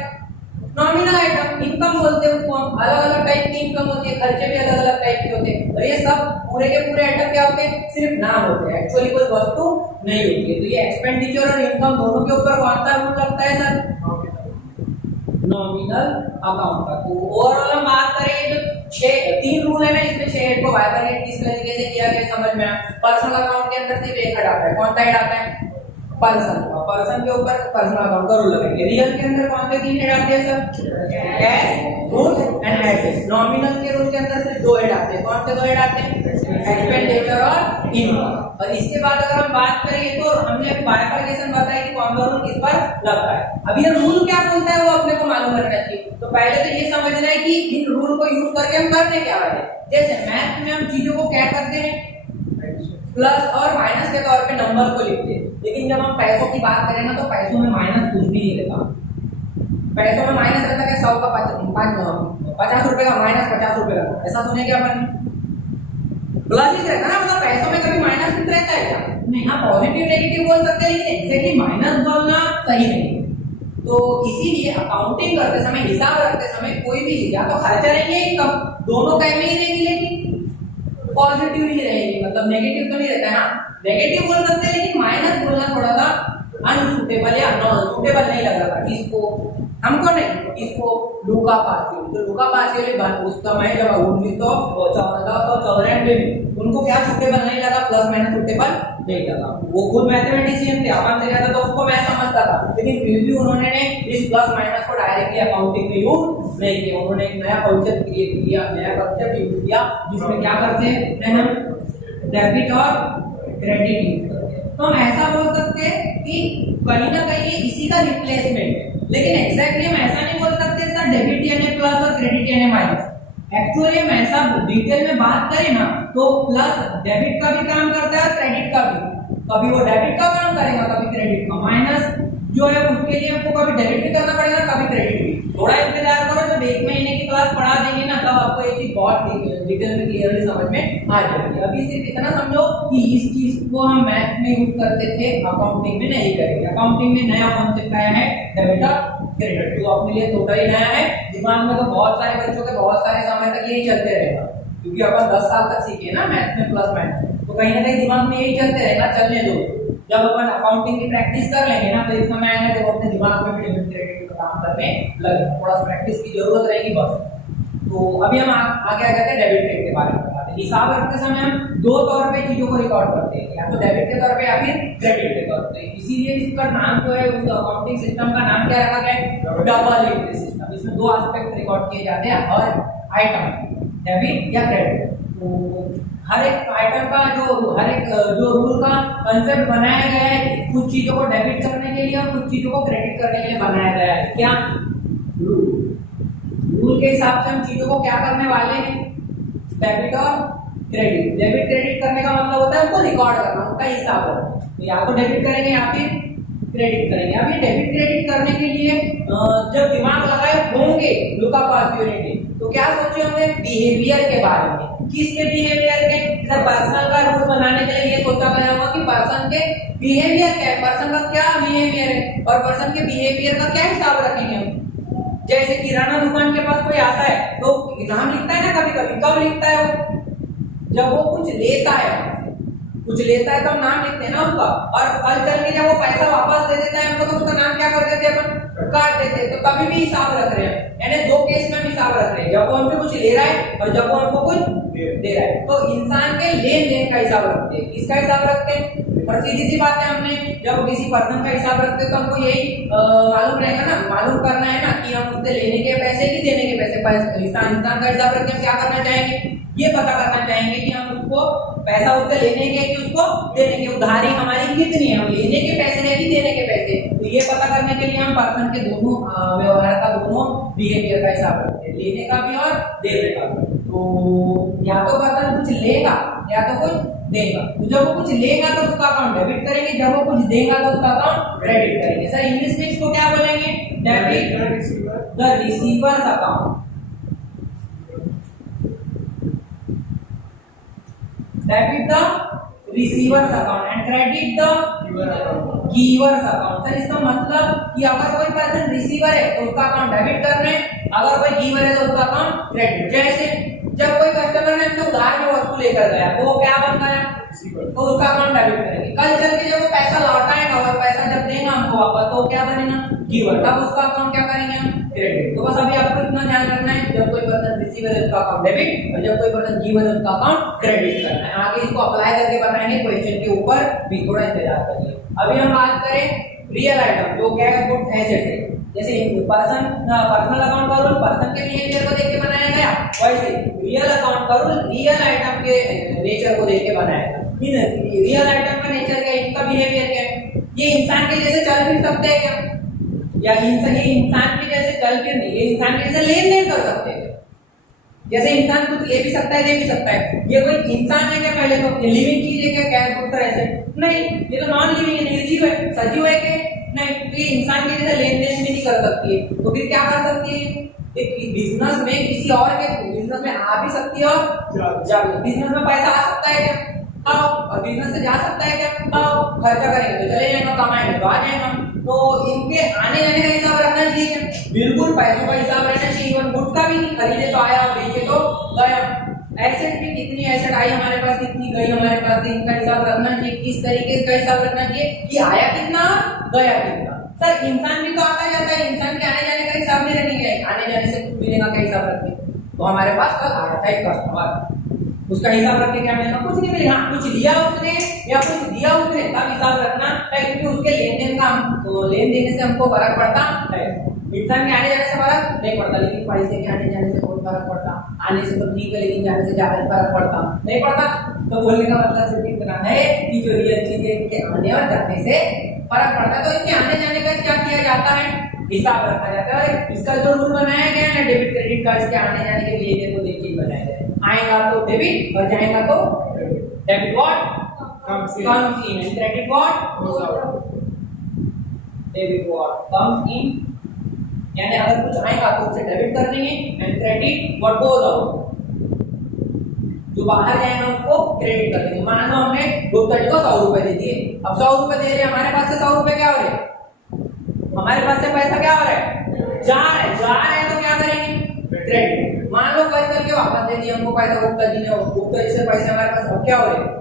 नॉमिनल आइटम, इनकम बोलते हैं उसको हम। अलग अलग टाइप की इनकम होती है, खर्चे भी अलग अलग टाइप के होते हैं, और ये सब पूरे के पूरे आइटम क्या होते हैं, सिर्फ नाम होते हैं, एक्चुअली कोई वस्तु नहीं होती है। तो ये एक्सपेंडिचर और इनकम दोनों के ऊपर कौन सा रूल लगता है सर, नॉमिनल अकाउंट का। तो ओवरऑल हम बात करें जो 3 रूल है ना, इसमें 6 को बाइफरकेट किस तरीके से किया गया समझ में आया। पर्सनल अकाउंट के अंदर सिर्फ एक हेड आता है, कौन सा हेड आता है, पर्सन का। पर्सन के ऊपर पर्सनल अकाउंट का रूल लगाएंगे। रियल के अंदर कौन से 3 हेड आते हैं sir, cash, goods and assets. Nominal के रूल के अंदर सिर्फ 2 हेड आते हैं, कौन से 2 हेड आते हैं, एक्सपेंडिचर और इनकम। और इसके बाद अगर हम बात करें तो हमने अभी बाइफरकेशन बताया कि कौन सा रूल किस पर लगता है। अब ये रूल क्या बोलता है वो अपने को मालूम रखना चाहिए। तो पहले तो ये समझना है कि इन रूल को यूज करके हम करते क्या वाले, जैसे मैथ में हम चीजों को क्या करते हैं, प्लस और माइनस के तौर पे नंबर को लिखते हैं। लेकिन जब हम पैसों की बात करें ना तो पैसों में माइनस कुछ भी नहीं रहता। पैसों में माइनस रहता है 100 का 50 रुपए का माइनस 50 रुपए का, ऐसा सुने क्या अपन, प्लस ही रहता है ना, मतलब पैसों में कभी माइनस नहीं रहता है क्या, नहीं। हाँ पॉजिटिव नेगेटिव बोल सकते हैं, लेकिन एग्जैक्टली माइनस बोलना सही नहीं। तो इसीलिए अकाउंटिंग करते समय, हिसाब रखते समय कोई भी चीज या तो खर्चा रहेंगे इनकम, दोनों कहीं में ही रहेंगी, लेकिन पॉजिटिव ही रहेंगी, मतलब नेगेटिव तो नहीं रहता है। हाँ नेगेटिव बोल सकते हैं, लेकिन माइनस बोलना थोड़ा सा अनसुटेबल या नॉन सुटेबल नहीं लग रहा था इसको, हमको नहीं, इसको लूका पासियोली। तो लूका पासियोली उसका मैं जब 1994 में उनको क्या सुटेबल नहीं लगा, प्लस माइनस सुटेबल नहीं लगा। वो खुद मैथमेटिशियन थे, अपन से ज्यादा तो उनको मैथ समझता था, लेकिन फिर भी उन्होंने इस प्लस माइनस को डायरेक्टली अकाउंटिंग में यूज नहीं किया। उन्होंने एक नया कॉन्सेप्ट क्रिएट किया, नया कॉन्सेप्ट यूज किया, जिसमें क्या करते हैं हम, डेबिट और क्रेडिट यूज करते हैं। तो हम ऐसा बोल सकते हैं कि कहीं ना कहीं ये इसी का रिप्लेसमेंट है, लेकिन एग्जैक्टली हम ऐसा नहीं बोल सकते सर डेबिट यानी प्लस और क्रेडिट यानी माइनस। एक्चुअली हम ऐसा डिटेल में बात करें ना तो प्लस डेबिट का भी काम करता है, क्रेडिट का भी। कभी वो डेबिट का काम करेगा, कभी क्रेडिट का। माइनस जो है उसके लिए हमको कभी डेबिट भी करना पड़ेगा, कभी क्रेडिट भी। थोड़ा इंतजार करो, जब 1 महीने की क्लास पढ़ा देंगे ना तब आपको ये चीज बहुत डिटेल में क्लियरली समझ में आ जाएगी। अभी सिर्फ इतना समझो कि इस चीज को हम मैथ में यूज करते थे, अकाउंटिंग में नहीं करेंगे। अकाउंटिंग में नया कॉन्सेप्ट आया है डेबिट और क्रेडिट, जो अपने लिए टोटली नया है। दिमाग में तो बहुत सारे बच्चों के बहुत सारे समय तक यही चलते रहेगा, क्योंकि अपन 10 साल तक सीखे ना मैथ में प्लस माइनस, तो कहीं ना कहीं दिमाग में यही चलते रहेगा। चलने दो, जब अपन अकाउंटिंग की प्रैक्टिस कर लेंगे ना तो इस समय आएगा जब अपने दिमाग में भी डेबिट क्रेडिट का काम करने लगे, थोड़ा सा प्रैक्टिस की जरूरत रहेगी बस। तो अभी हम आगे आ जाते हैं डेबिट क्रेडिट के बारे में बताते हैं। हिसाब रखते समय हम 2 तौर पे चीजों को रिकॉर्ड करते हैं, या तो डेबिट के तौर पे या फिर क्रेडिट के तौर पे। इसीलिए इसका नाम जो है, उस अकाउंटिंग सिस्टम का नाम क्या रखा गया है, डबल एंट्री सिस्टम। इसमें 2 एस्पेक्ट रिकॉर्ड किए जाते हैं हर आइटम, डेबिट या क्रेडिट। तो हर एक आइटम का हर एक जो रूल का कंसेप्ट बनाया गया है, कुछ चीजों को डेबिट करने के लिए और कुछ चीजों को क्रेडिट करने के लिए बनाया गया है। क्या रूल के हिसाब से हम चीजों को क्या करने वाले हैं, डेबिट और क्रेडिट। डेबिट क्रेडिट करने का मतलब होता है उनको रिकॉर्ड करना, उनका हिसाब रखना। तो या तो डेबिट करेंगे या फिर क्रेडिट करेंगे। अभी डेबिट क्रेडिट करने के लिए जब दिमाग लगाए होंगे लुका पासियोली ने, तो क्या सोचे होंगे, बिहेवियर के बारे में। किसके बिहेवियर के, जैसे पर्सन का रूल बनाने के लिए ये सोचा गया होगा कि पर्सन के बिहेवियर क्या है, पर्सन का क्या बिहेवियर है और पर्सन के बिहेवियर का क्या हिसाब रखेंगे हम। जैसे किराना दुकान के पास कोई आता है तो नाम लिखता है ना, कभी कभी कब लिखता है वो, जब वो कुछ लेता है, कुछ लेता है तो हम नाम लिखते हैं ना उसका, और कल चल के जब वो पैसा वापस दे देता है हमको तो उसका नाम क्या कर देते हैं अपन, काट देते हैं। तो कभी भी हिसाब रख रहे हैं, यानी 2 केस में हिसाब रख रहे हैं, जब वो हमसे कुछ ले रहा है और जब वो हमको कुछ दे रहा है। तो इंसान के लेन देन का हिसाब रखते हैं, किसका हिसाब रखते हैं। और सीधी सी बात है, हमने जब किसी पर्सन का हिसाब रखते हैं तो हमको यही मालूम रहेगा ना, मालूम करना है ना कि हम उससे लेने के पैसे कि देने के पैसे। इंसान का हिसाब रख के क्या करना चाहेंगे, ये पता करना चाहेंगे कि हम उसको पैसा उससे लेने के कि उसको देने के, उधारी हमारी कितनी है, हम लेने के पैसे है कि देने के पैसे। तो ये पता करने के लिए हम पर्सन के दोनों व्यवहार का, दोनों बिहेवियर का हिसाब रखते हैं, लेने का भी और देने का भी। तो या तो पर्सन कुछ लेगा या तो कुछ देगा। तो जब वो कुछ लेगा तो उसका अकाउंट डेबिट करेंगे, जब वो कुछ देगा तो उसका अकाउंट क्रेडिट करेंगे। सर इंग्लिश में इसको क्या बोलेंगे, debit the receiver's account, debit the receiver's account and credit the giver's account. Sir इसका मतलब कि अगर कोई पर्सन रिसीवर है तो उसका अकाउंट डेबिट कर रहे हैं, अगर कोई गिवर है तो उसका अकाउंट क्रेडिट। जैसे जब कोई कस्टमर ने हमसे उधार में वस्तु लेकर गया तो वो क्या बनता है, तो उसका अकाउंट डेबिट करेंगे। कल चल के जब वो पैसा लौटाएगा और पैसा जब देगा हमको वापस तो क्या बनेगा, गिवर, तब उसका अकाउंट क्या करेंगे, क्रेडिट। तो बस अभी आपको इतना ध्यान रखना है, जब कोई पर्सन रिसीवर है उसका अकाउंट डेबिट और जब कोई पर्सन गिवर है उसका अकाउंट क्रेडिट करना है। आगे इसको अप्लाई करके बताएंगे क्वेश्चन के ऊपर भी, थोड़ा इंतजार करिए। अभी हम बात करें रियल आइटम जो कैश गुड एसेट है। जैसे पर्सनल अकाउंट का रूल पर्सन के बिहेवियर को देख के बनाया गया, वैसे रियल अकाउंट का रूल रियल आइटम के नेचर को देख के बनाया गया। रियल आइटम का नेचर क्या है, इनका बिहेवियर क्या है, ये इंसान के जैसे चल फिर सकते हैं क्या, या इंसान के जैसे चल फिर नहीं, ये इंसान के जैसे लेन देन कर सकते हैं। जैसे इंसान कुछ ले भी सकता है दे भी सकता है, ये कोई इंसान है क्या, पहले तो ये लिविंग चीज है क्या, कैश गुड ऐसे नहीं, ये तो नॉन लिविंग है, निर्जीव है, सजीव है क्या नहीं, तो ये इंसान के जैसे लेन देन भी नहीं कर सकती है। तो फिर क्या कर सकती है, एक बिजनेस में किसी और के बिजनेस में आ भी सकती है और जा भी, बिजनेस में पैसा आ सकता है क्या, और बिजनेस से जा सकता है क्या, खर्चा करेंगे तो चले जाएंगे, कमाएंगे तो आ जाएगा। तो इनके आने जाने का हिसाब रखना चाहिए, बिल्कुल पैसों का हिसाब रखना चाहिए। इवन गुड्स का भी, खरीदे तो आया बेचे तो गया, एसेट भी कितनी एसेट आई हमारे पास, कितनी गई हमारे पास, इनका हिसाब रखना चाहिए। किस तरीके का हिसाब रखना चाहिए कि आया कितना गया कितना। सर इंसान भी तो आता जाता है, इंसान के आने जाने का हिसाब नहीं रखेंगे, आने जाने से कुछ मिलेगा का हिसाब रखेंगे। तो हमारे पास कल आया था एक कस्टमर, उसका हिसाब रख के क्या मिलेगा, कुछ नहीं मिलेगा। कुछ लिया उसने या कुछ दिया उसने तब हिसाब रखना है, क्योंकि उसके लेन देन का तो लेन देने से हमको फर्क पड़ता है। इंसान के आने जाने से फर्क नहीं पड़ता, लेकिन पैसे के आने जाने से बहुत फर्क पड़ता। आने से तो ठीक है, लेकिन जाने से ज्यादा फर्क पड़ता नहीं पड़ता। तो बोलने का मतलब सिर्फ इतना है कि जो रियल चीज है इनके आने और जाने से फर्क पड़ता है। तो इनके आने जाने का क्या किया जाता है, हिसाब रखा जाता है। और इसका जो रूल बनाया गया है डेबिट क्रेडिट का, इसके आने जाने के बिहेवियर को देख के बनाया गया है। आएगा तो डेबिट और जाएगा तो credit. Debit what comes in and credit what goes out. Debit what comes in, यानी अगर कुछ आएगा तो उसे डेबिट कर देंगे, and credit what goes out, जो बाहर जाएगा उसको क्रेडिट कर देंगे। मान लो हमने गुप्ता जी को 100 रुपए दे दिए, अब 100 रुपए दे रहे हैं, हमारे पास से 100 रुपए क्या हो रहे हैं, हमारे पास से पैसा क्या हो रहा है, जा रहा है तो क्या करेंगे, क्रेडिट। मान लो कल चल के वापस दे दिए हमको पैसा गुप्ता जी ने, गुप्ता जी से पैसे हमारे पास अब क्या हो रहे हैं,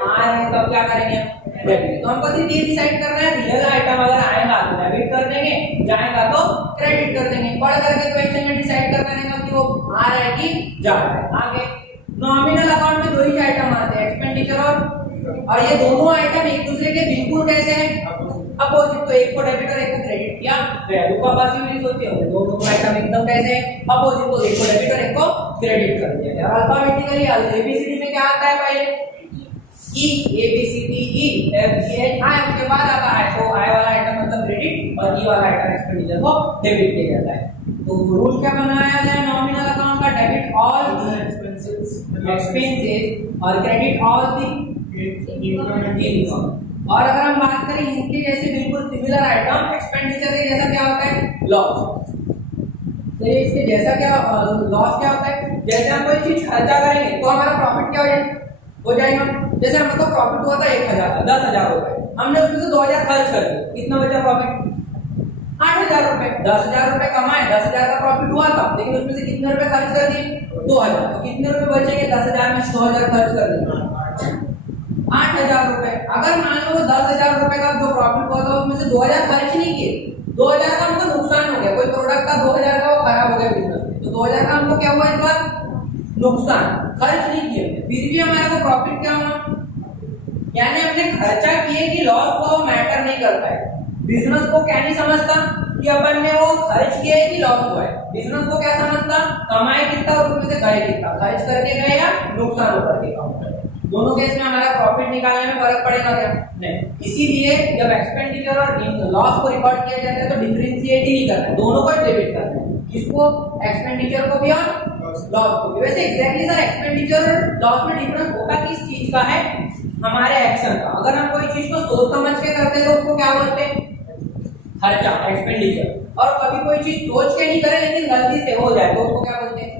आ रहे हैं, तब क्या करेंगे, डेबिट। तो हमको सिर्फ ये डिसाइड करना है, रियल आइटम अगर आएगा तो डेबिट कर देंगे, जाएगा तो क्रेडिट कर देंगे। पढ़ करके क्वेश्चन में डिसाइड करना रहेगा कि वो आ रहा है कि जा रहा है। आगे नॉमिनल अकाउंट में दो ही आइटम आते हैं, एक्सपेंडिचर और ये दोनों आइटम एक दूसरे के बिल्कुल कैसे हैं, अपोजिट। तो एक को डेबिट और एक को क्रेडिट किया, वैल्यू का पॉसिबिलिटी होती है, दोनों आइटम एकदम कैसे हैं, अपोजिट। तो एक को डेबिट और एक को क्रेडिट कर दिया गया। अल्फाबेटिकली एबीसीडी में क्या आता है, पहले E A B C D E F G H I, उसके बाद आता है तो I वाला आइटम मतलब क्रेडिट और E वाला आइटम एक्सपेंडिचर को डेबिट किया जाता है। तो रूल क्या बनाया गया नॉमिनल अकाउंट का, डेबिट ऑल द एक्सपेंसेस और क्रेडिट ऑल द इनकम। और अगर हम बात करें इनके जैसे बिल्कुल सिमिलर आइटम एक्सपेंडिचर के जैसा क्या होता है, लॉस। तो इसके जैसा क्या लॉस क्या होता है, जैसे हम कोई चीज खर्चा करेंगे तो हमारा प्रॉफिट क्या हो जाएगा। जैसे हमको प्रॉफिट हुआ था 1000 का, 10,000 रुपए, हमने उसमें से 2000 खर्च कर दिए, कितना बचा प्रॉफिट, 8000 रुपए। 10,000 रुपए कमाए, 10,000 का प्रॉफिट हुआ था, लेकिन उसमें से कितने रुपए खर्च कर दिए, 2000। तो कितने रुपए बचेंगे, 10,000 में से 2000 खर्च कर दिए, 8000 रुपए। अगर मान लो 10,000 रुपए का जो प्रॉफिट हुआ था उसमें से 2000 खर्च नहीं किए, 2000 का हमको नुकसान हो गया, कोई प्रोडक्ट का 2000 का वो खराब हो गया बिजनेस में, तो 2000 का हमको क्या हुआ इस बार, नुकसान, खर्च नहीं किए, फिर भी हमारे को प्रॉफिट क्या हुआ, यानी हमने खर्चा किए कि लॉस को मैटर नहीं करता है। बिजनेस को क्या नहीं समझता कि अपन ने वो खर्च किए कि लॉस हुआ है, बिजनेस को क्या समझता, कमाए कितना और उसमें से गए कितना, खर्च करके गए या नुकसान होकर के काम करे। दोनों केस में हमारा प्रॉफिट निकालने में फर्क पड़ेगा क्या, नहीं। इसीलिए जब एक्सपेंडिचर और लॉस को रिकॉर्ड किया जाता है तो डिफरेंशिएट ही नहीं करना है, दोनों को डेबिट करना है, किसको, एक्सपेंडिचर को भी और लॉस को भी। वैसे एग्जैक्टली सर एक्सपेंडिचर और लॉस में डिफरेंस होता किस चीज का है, हमारे एक्शन का। अगर हम कोई चीज को सोच समझ के करते हैं तो उसको क्या बोलते हैं, खर्चा, एक्सपेंडिचर। और कभी कोई चीज सोच के नहीं करे लेकिन गलती से हो जाए तो उसको क्या बोलते हैं,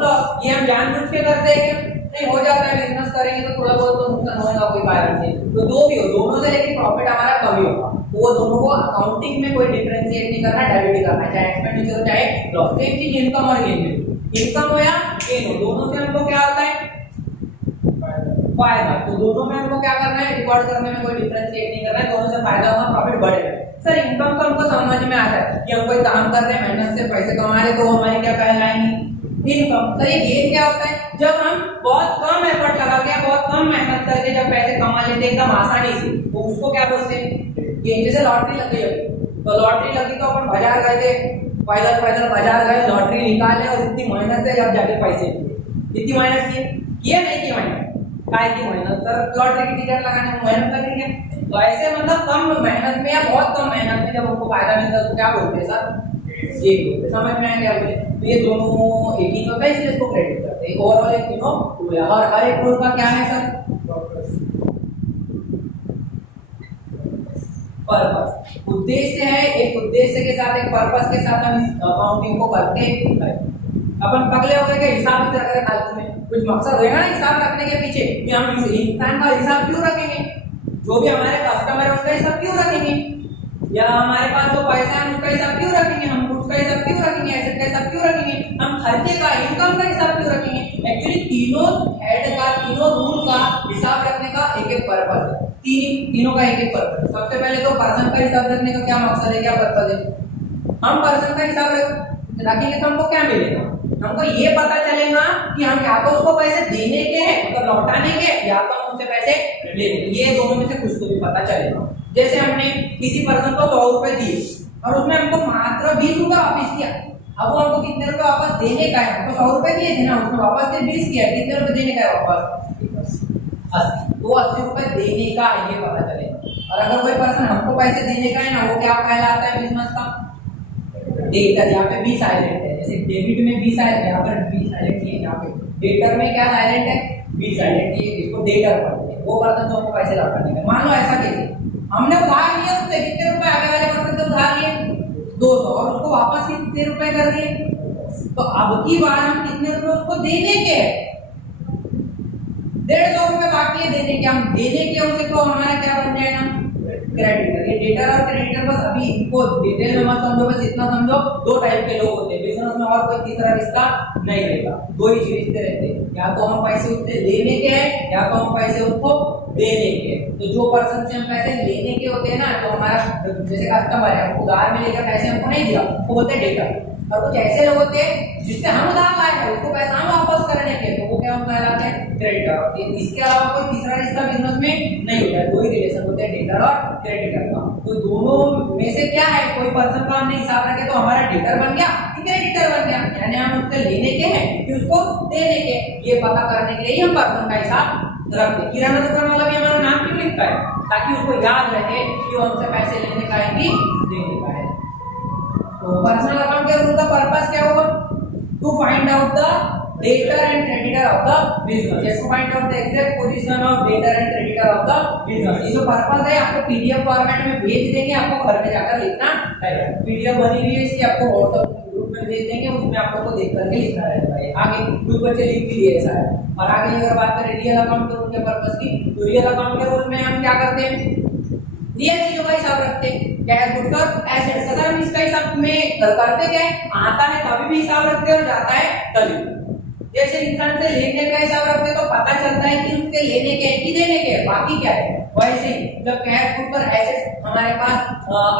लॉस। ये हम जानबूझ के करते हैं नहीं हो जाता है, बिजनेस करेंगे तो थोड़ा बहुत तो नुकसान होगा कोई कारण से, तो दो भी हो, दोनों से लेकिन प्रॉफिट हमारा कम ही होगा, तो वो दोनों को अकाउंटिंग में कोई डिफरेंशिएट नहीं करना, डेबिट ही करना, चाहे एक्सपेंडिचर हो चाहे लॉस। सेम चीज इनकम और गेन में, इनकम हो या गेन हो, दोनों से हमको क्या होता है फायदा, तो दोनों में हमको क्या करना है, रिकॉर्ड करने में कोई डिफरेंशिएट नहीं करना है, दोनों से फायदा होगा, प्रॉफिट बढ़ेगा। सर इनकम तो हमको समझ में आता है कि हम कोई काम कर रहे हैं, मेहनत से पैसे कमा रहे, तो वो हमारी क्या कहलाएंगे इनकम। सर ये गेन क्या होता है, जब हम बहुत कम एफर्ट लगा के बहुत कम मेहनत करके जब पैसे कमा लेते हैं एकदम आसानी से, तो उसको क्या बोलते हैं गेन। जैसे लॉटरी लग गई, तो लॉटरी लगी तो अपन बाजार गए थे, पैदल पैदल बाजार गए, लॉटरी निकाले और इतनी मेहनत से जब जाके पैसे दिए, इतनी मेहनत किए नहीं की मेहनत काय की मेहनत, सर लॉटरी की टिकट लगाने में मेहनत लगेगी, तो ऐसे मतलब कम मेहनत में या बहुत कम मेहनत में जब हमको फायदा मिलता है तो क्या बोलते हैं सर ये बोलते, समझ में आया क्या बोले। तो ये दोनों एक ही होता है, इसलिए इसको क्रेडिट करते हैं। ओवरऑल एक तीनों और हर एक रोल का क्या है सर पर्पस, उद्देश्य है, एक उद्देश्य के साथ एक पर्पस के साथ हम इस अकाउंटिंग को करते हैं। अपन पगले हो गए हिसाब भी रख रहे फालतू में, कुछ मकसद होगा ना हिसाब रखने के पीछे कि हम इस इंसान का हिसाब क्यों रखेंगे, जो भी हमारे कस्टमर है उसका हिसाब क्यों रखेंगे, या हमारे पास जो पैसा है उसका हिसाब क्यों रखेंगे, हम उसका हिसाब क्यों रखेंगे, एसेट का हिसाब क्यों रखेंगे, हम खर्चे का इनकम का हिसाब क्यों रखेंगे। एक्चुअली तीनों हेड का, तीनों रूल का हिसाब रखने का एक एक पर्पस है, तीनों का एक एक पर्पस है। सबसे पहले तो पर्सन का हिसाब रखने का क्या मकसद है, क्या पर्पस है, हम पर्सन का हिसाब रखेंगे तो हमको क्या मिलेगा, हमको ये पता चलेगा कि हम या तो उसको पैसे देने के हैं मतलब लौटाने के, या तो हम उससे पैसे लेने, ये दोनों में से कुछ तो भी पता चलेगा। जैसे हमने किसी पर्सन को 100 रुपए दिए और उसने हमको मात्र 20 रुपए वापस किया, अब वो हमको कितने रुपए वापस देने का है, हमको 100 रुपए दिए थे ना, उसने वापस से 20 किया, कितने रुपए देने का है वापस 80, तो 80 रुपए देने का है ये पता चलेगा। और अगर कोई पर्सन हमको पैसे देने का है ना, वो क्या कहलाता है बिजनेस का डेटर, यहाँ पे 20 साइलेंट है, जैसे डेबिट में 20 साइलेंट, यहाँ पर 20 साइलेंट है, यहाँ पे डेटर में क्या साइलेंट है 20 साइलेंट है, इसको डेटर बोलते हैं। वो पर्सन तो हमको पैसे लौटाने का, मान लो ऐसा केस हमने उधार लिया उससे, कितने रुपए आगे वाले पर्सन से उधार लिए 200 और उसको वापस कितने रुपए कर दिए, तो अब की बार हम कितने रुपए उसको देने के 150 रुपए बाकी है देने के, हम देने के उसे तो हमारा क्या बन जाएगा क्रेडिटर। ये डेटर और क्रेडिटर बस अभी इनको डिटेल में मत समझो, बस इतना समझो दो टाइप के लोग होते हैं बिजनेस में, और कोई तीसरा रिश्ता नहीं रहेगा, दो ही रिश्ते रहते हैं, या तो हम पैसे उससे लेने के हैं या तो हम पैसे उसको देने के। तो जो पर्सन से हम पैसे लेने के होते हैं ना, तो हमारा जैसे कस्टमर है, हमको उधार में लेकर पैसे हमको नहीं दिया, वो बोलते हैं डेटर। और कुछ ऐसे लोग होते हैं जिससे हम उधार लाए हैं उसको पैसा हम वापस करने के, तो वो क्या कहलाता है क्रेडिटर। इसके अलावा कोई तीसरा रिश्ता बिजनेस में नहीं होता है, दो ही रिलेशन होते हैं डेटर और क्रेडिटर का। तो दोनों में से क्या है, कोई पर्सन का हमने हिसाब रखे तो हमारा डेटर बन गया कि क्रेडिटर बन गया, यानी हम उससे लेने के हैं कि उसको देने के, ये पता करने के लिए हम पर्सन का हिसाब रखते हैं। किराना दुकान वाला भी हमारा नाम क्यों लिखता है, ताकि उसको याद रहे कि वो हमसे पैसे लेने का है कि देने का है। तो पर्सनल अकाउंट के रूल का पर्पस क्या होगा, to find out the debtor and creditor of the business, yes to find out the exact position of debtor and creditor of the business. ये जो पर्पस है आपको पीडीएफ फॉर्मेट में भेज देंगे, आपको घर में जाकर लिखना है। पीडीएफ बनी हुई है इसकी, आपको व्हाट्सएप ग्रुप में भेज देंगे, उसमें आप लोगों को देख करके लिखना रहेगा। आगे कुछ बच्चे लिख भी दिए ऐसा है। और आगे अगर बात करें रियल अकाउंट के रूल के पर्पस की, तो रियल अकाउंट के रूल में हम क्या करते हैं, रियल चीजों का हिसाब रखते हैं, कैश गुड्स और एसेट्स का। हम इसका हिसाब में करते क्या है, आता है कभी भी हिसाब रखते हैं और जाता है तभी। जैसे इंसान से लेने का हिसाब रखते तो पता चलता है कि उसके लेने के कि देने के, बाकी क्या है। वैसे ही जब कैश गुड्स और एसेट्स हमारे पास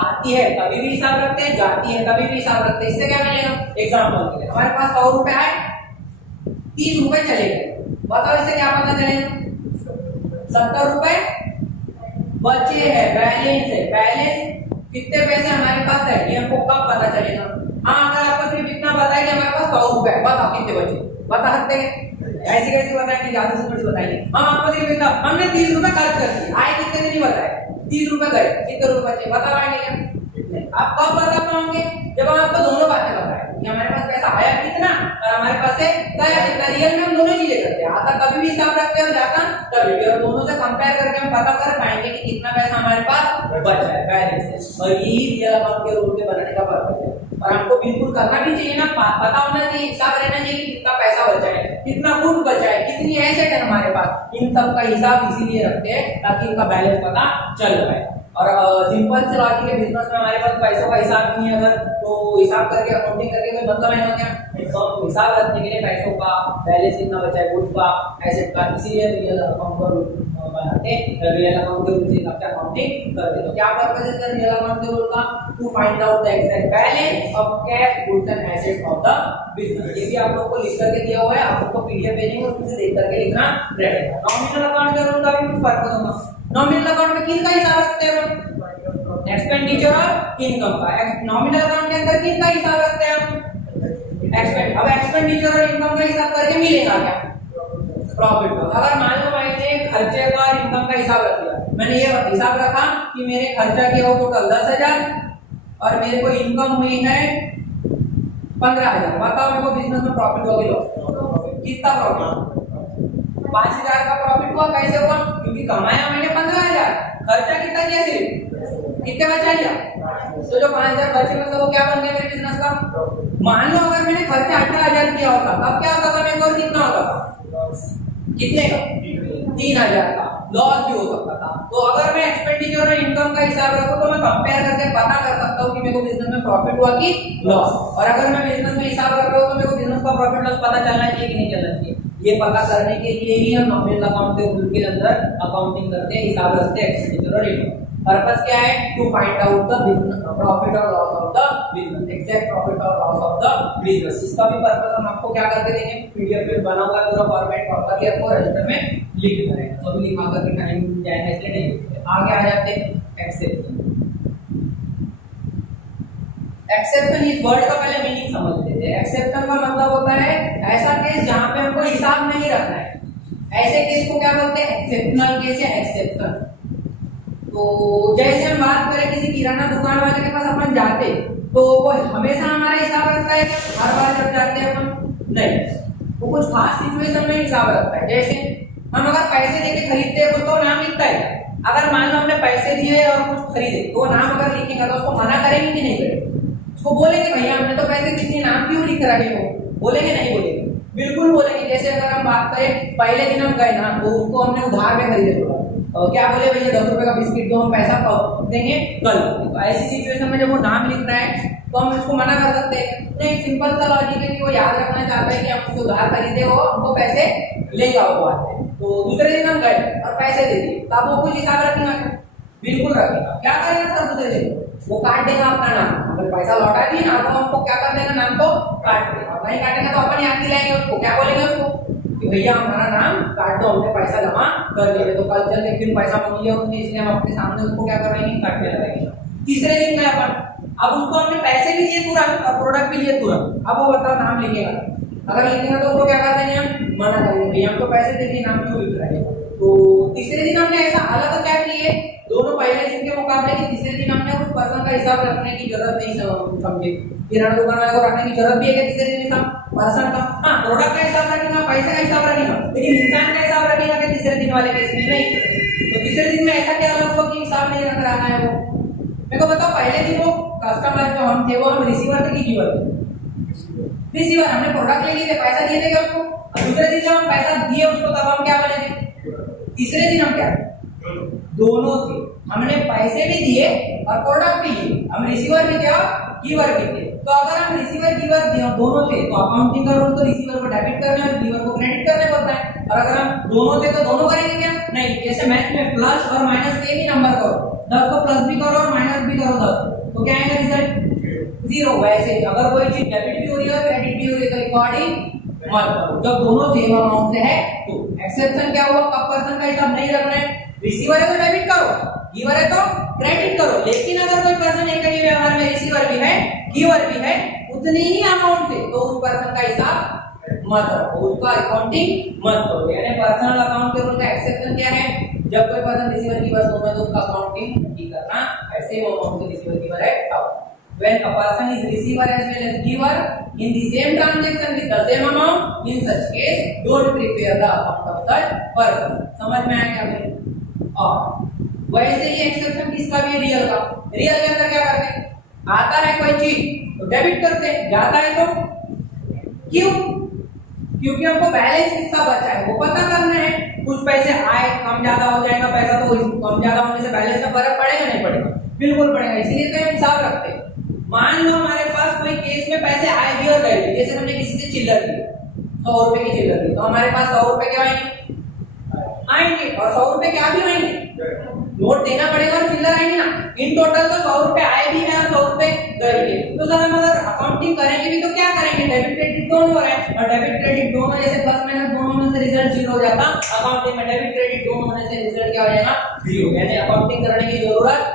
आती है कभी भी हिसाब रखते हैं, जाती है कभी भी हिसाब रखते हैं। इससे क्या मिलेगा, एग्जाम्पल के लिए हमारे पास 100 रुपए आए, 30 रुपए चले गए, बताओ इससे क्या पता चलेगा, 70 रुपए बचे है, बैलेंस है, बैलेंस कितने पैसे हमारे पास है ये हमको कब पता चलेगा। हाँ अगर आपको सिर्फ इतना बताए कि हमारे पास 100 रुपए, बताओ कितने बचे, बता सकते हैं, ऐसे कैसे बताएंगे, ज्यादा से कुछ बताएंगे। हम आपको सिर्फ इतना, हमने 30 रुपए खर्च कर दिए, आए कितने नहीं बताए, 30 रुपए गए, कितने रुपए बचे बता पाएंगे क्या, आप कब बता पाओगे, जब हम आपको दोनों बातें बताएं कि हमारे पास पैसा आया कितना और हमारे पास से गया कितना। रियल में हम दोनों चीजें करते हैं, आता कभी भी हिसाब रखते हो, जाता कभी भी, और दोनों से कंपेयर करके हम पता कर पाएंगे कि कितना पैसा हमारे पास बचा है बैलेंस से। और यही रियल अकाउंट के रूल के बनाने का पर्पस है। और हमको बिल्कुल करना भी चाहिए ना, पता होना चाहिए, हिसाब रहना चाहिए कि कितना पैसा बचा है, कितना गुड बचा है, कितनी एसेट है हमारे पास। इन सब का हिसाब इसीलिए रखते हैं ताकि इनका बैलेंस पता चल पाए। और सिंपल से लॉजिक है, बिजनेस में हमारे पास पैसों का हिसाब नहीं है अगर, तो हिसाब करके अकाउंटिंग करके कोई मतलब है ना क्या? तो हिसाब रखने के लिए पैसों का बैलेंस कितना बचा है, गुड्स का, एसेट का, इसीलिए रियल अकाउंट का बनाते हैं। रियल अकाउंट के रूल से हिसाब से अकाउंटिंग करते हैं। तो क्या पर्पस है सर रियल अकाउंट के रूल का? To find out the exact balance of cash, goods and assets of the business. ये भी आप लोग को लिख करके दिया हुआ है, आप लोग को पीडीएफ भेजेंगे, उसमें से देख करके लिखना रहेगा। नॉमिनल अकाउंट के रूल का भी कुछ पर्पस होगा। नॉमिनल अकाउंट में किन का हिसाब रखते हैं हम? एक्सपेंडिचर और इनकम का। नॉमिनल अकाउंट के अंदर किन का हिसाब रखते हैं हम? एक्सपेंड। अब एक्सपेंडिचर और इनकम का हिसाब करके मिलेगा क्या? प्रॉफिट का। अगर मान लो मैंने खर्चे का और इनकम का हिसाब रख लिया, मैंने ये हिसाब रखा कि मेरे खर्चा किया हो टोटल 10,000 और मेरे को इनकम हुई है 15,000। बताओ मेरे को बिजनेस में प्रॉफिट हुआ कि लॉस? कितना प्रॉफिट? 5,000 का प्रॉफिट हुआ। कैसे हुआ? क्योंकि कमाया मैंने 15,000, खर्चा कितना किया? सिर्फ कितने बचा लिया? तो जो 5,000 बचे मतलब वो क्या बन गया मेरे बिजनेस का? मान लो अगर मैंने खर्चा 18,000 किया होता, तब क्या होता था मेरे को? कितना होता? कितने का? 3,000 का। लॉस भी हो सकता था। तो अगर मैं एक्सपेंडिचर और इनकम का हिसाब रखूं तो मैं कंपेयर करके पता कर सकता हूं कि मेरे को बिजनेस में प्रॉफिट हुआ कि लॉस। और अगर मैं बिजनेस में हिसाब रख रहा हूं तो मेरे को बिजनेस का प्रॉफिट लॉस पता चलना चाहिए कि नहीं चलना चाहिए। ये पता करने के लिए ही हम नॉमिनल अकाउंट के रूल के अंदर अकाउंटिंग करते हैं, हिसाब रखते हैं एक्सपेंडिचर और इनकम। पर्पस क्या है? To find out the profit और loss of the business, exact profit और लॉस ऑफ द बिजनेस। इसका भी पर्पस हम आपको क्या करके देंगे? पीडीएफ में बना हुआ पूरा फॉर्मेट प्रॉपर्ली आपको रजिस्टर में लिख देना है, तो भी लिखा करके टाइम जाएगा इसलिए नहीं। आगे आ जाते हैं एक्सेप्शन। एक्सेप्शन इस वर्ड का पहले मीनिंग समझ लेते हैं। एक्सेप्शन का मतलब होता है ऐसा केस जहां पे हमको हिसाब नहीं रखना है। ऐसे केस को क्या बोलते हैं? एक्सेप्शनल केस या एक्सेप्शन। तो जैसे हम बात करें किसी किराना दुकान वाले के पास अपन जाते तो वो हमेशा हमारा हिसाब रखता है हर बार जब जाते हैं अपन? नहीं, वो कुछ खास सिचुएशन में हिसाब रखता है। जैसे हम अगर पैसे देके खरीदते हैं तो नाम लिखता है। अगर मान लो हमने पैसे दिए और कुछ खरीदे तो नाम अगर लिखेगा तो उसको मना करेंगे कि नहीं करेंगे? उसको बोलेंगे भैया हमने तो पैसे कितने, नाम क्यों लिख रहे हो? बोलेंगे नहीं बोलेंगे? बिल्कुल बोलेंगे। जैसे अगर हम बात करें पहले दिन हम गए ना तो उसको हमने उधार में खरीदे थोड़ा, क्या बोले भैया 10 रुपए का बिस्किट दो, हम पैसा देंगे कल। तो ऐसी सिचुएशन में जब वो नाम लिख रहा है तो हम उसको मना कर सकते हैं? नहीं, सिंपल सा लॉजिक है कि वो याद रखना चाहता है कि हम उससे उधार खरीदे हो, हमको पैसे लेगा वो आते। तो दूसरे दिन हम गए और पैसे दे दिए, तो अब वो कुछ हिसाब रखेगा? बिल्कुल रखेगा। क्या करेगा सर दूसरे दिन? वो काट देगा अपना नाम। अगर पैसा लौटा दिए ना तो हमको क्या कर देगा? नाम को काट देगा। नहीं काटेगा तो अपन याद दिलाएंगे उसको। क्या बोलेंगे उसको कि भैया हमारा नाम काट दो, हमने पैसा जमा कर दिया। तो कल चल फिर पैसा मांग लिया उसने, इसलिए हम अपने सामने उसको क्या करवाएंगे? काटने लगाएंगे। तीसरे दिन में अपन अब उसको हमने पैसे भी दिए तुरंत और प्रोडक्ट भी लिए तुरंत। अब वो बताओ नाम लिखेगा? अगर लिखेगा तो उसको क्या कर देंगे? हम मना करेंगे, भैया हम तो पैसे दे दिए, नाम क्यों लिख रहे हैं? तो तीसरे दिन हमने ऐसा हालत क्या किए दोनों पहले दिन के मुकाबले कि तीसरे दिन हमने उस पर्सन का हिसाब रखने की जरूरत नहीं समझे। किराना दुकान वाले को रखने की जरूरत भी है कि तीसरे दिन हिसाब पर्सन का? हाँ, प्रोडक्ट का हिसाब रखेगा, पैसे का हिसाब रखेगा, लेकिन इंसान का हिसाब रखेगा कि तीसरे दिन वाले केस में नहीं। तो तीसरे दिन में ऐसा क्या हुआ कि हिसाब नहीं रख रहा है वो? मेरे को बताओ पहले दिन वो कस्टमर जो हम थे वो हम रिसीवर थे कि गिवर थे? रिसीवर। हमने प्रोडक्ट ले लिए थे, पैसा दिए थे क्या उसको? और दूसरे दिन जब हम पैसा दिए उसको तब हम क्या बने थे? तीसरे दिन हम क्या दोनों थे? हमने पैसे भी दिए और प्रोडक्ट भी लिए, हम रिसीवर भी थे और गिवर भी थे। तो अगर हम रिसीवर गिवर दोनों थे तो अकाउंटिंग का रूल तो रिसीवर को डेबिट करना है, गिवर को क्रेडिट करना पड़ता है। और अगर हम दोनों थे तो दोनों करेंगे क्या? नहीं। जैसे मैथ में प्लस और माइनस के ही नंबर करो, 10 को प्लस भी करो और माइनस भी करो 10, तो क्या आएगा रिजल्ट? 0। वैसे अगर कोई चीज डेबिट भी हो रही है और क्रेडिट भी हो रही है तो रिकॉर्डिंग मत करो जब दोनों सेम अमाउंट से है। तो एक्सेप्शन क्या हुआ? कब पर्सन का हिसाब नहीं रखना है? रिसीवर है तो डेबिट करो, गिवर है तो क्रेडिट करो। लेकिन अगर कोई पर्सन एक ही व्यवहार में रिसीवर भी है गिवर भी है उतनी ही अमाउंट से, तो उस पर्सन का हिसाब मत रखो, उसका अकाउंटिंग मत करो। यानी पर्सनल अकाउंट के रूल का एक्सेप्शन क्या है? जब कोई पर्सन रिसीवर गिवर दोनों है तो उसका अकाउंटिंग नहीं करना। ऐसे वो अमाउंट से रिसीवर गिवर है। When a person is receiver as well as giver, in the same transaction with the same amount, in such case don't prepare the account of such person. समझ में आया क्या भाई? और वैसे ही एक्सेप्शन किसका भी है? रियल का। रियल के अंदर क्या करते हैं? आता है कोई चीज तो डेबिट करते हैं, जाता है तो क्यों? क्योंकि हमको बैलेंस कितना बचा है वो पता करना है। कुछ पैसे आए, कम ज्यादा हो जाएगा पैसा, तो कम ज्यादा होने से बैलेंस में फर्क पड़ेगा नहीं पड़ेगा? बिल्कुल पड़ेगा, इसीलिए तो हम हिसाब रखते हैं। मान लो हमारे पास कोई केस में पैसे आए भी और गए, जैसे हमने किसी से चिल्लर ली 100 रुपए की चिल्लर ली, तो हमारे पास 100 रुपए के आएंगे और 100 रुपए क्या भी आएंगे, नोट देना पड़ेगा और चिल्लर आएंगे ना। इन टोटल तो 100 रुपए आए भी हैं और 100 रुपए गए भी। तो सर हम अगर अकाउंटिंग करेंगे भी तो क्या करेंगे? डेबिट क्रेडिट दोनों हो रहा है, और डेबिट क्रेडिट दोनों जैसे प्लस माइनस दोनों में से रिजल्ट 0 हो जाता, अकाउंटिंग में डेबिट क्रेडिट दोनों होने से रिजल्ट क्या हो जाएगा? 0। यानी अकाउंटिंग करने की जरूरत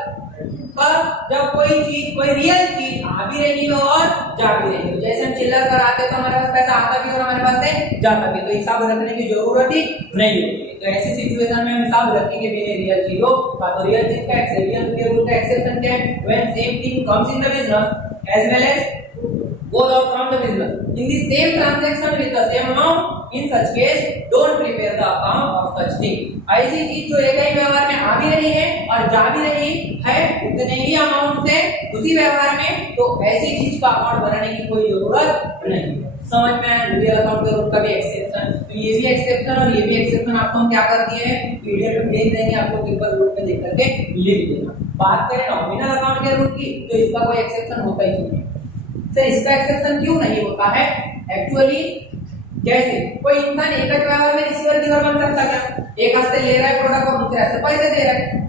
कब? जब कोई चीज, कोई रियल चीज आ भी रही हो और जा भी रही हो। जैसे हम चिल्लर कराते तो हमारे पास पैसा आता भी और हमारे पास से जाता भी, तो हिसाब रखने की जरूरत ही नहीं होती। तो ऐसी सिचुएशन में हम हिसाब रखेंगे भी नहीं रियल चीज हो। तो रियल चीज का एक्सेप्शन के रूल का एक्सेप्शन क्या है? When same thing comes in the business as well as goes out from the business in the same transaction with the same amount, in such case don't prepare the account of such thing। ऐसी चीज जो एक ही व्यवहार में आ भी रही है और जा भी रही है उतने ही अमाउंट से उसी व्यवहार में, तो ऐसी चीज का अकाउंट बनाने की कोई जरूरत नहीं है। समझ में आया? रियल अकाउंट के रूल का भी एक्सेप्शन, तो ये भी एक्सेप्शन और ये भी एक्सेप्शन आपको हम क्या कर दिए हैं? पीडीएफ में भेज देंगे, आपको पेपर रूल में देख करके लिख देना। बात करें नॉमिनल अकाउंट के रूल की, तो इसका कोई एक्सेप्शन होता ही नहीं है। सर इसका एक्सेप्शन क्यों नहीं होता है? एक्चुअली जैसे कोई इंसान एक ही व्यवहार में रिसीवर गिवर बन सकता क्या? एक हाथ से ले रहा है प्रोडक्ट और दूसरे हाथ से पैसे दे रहा है,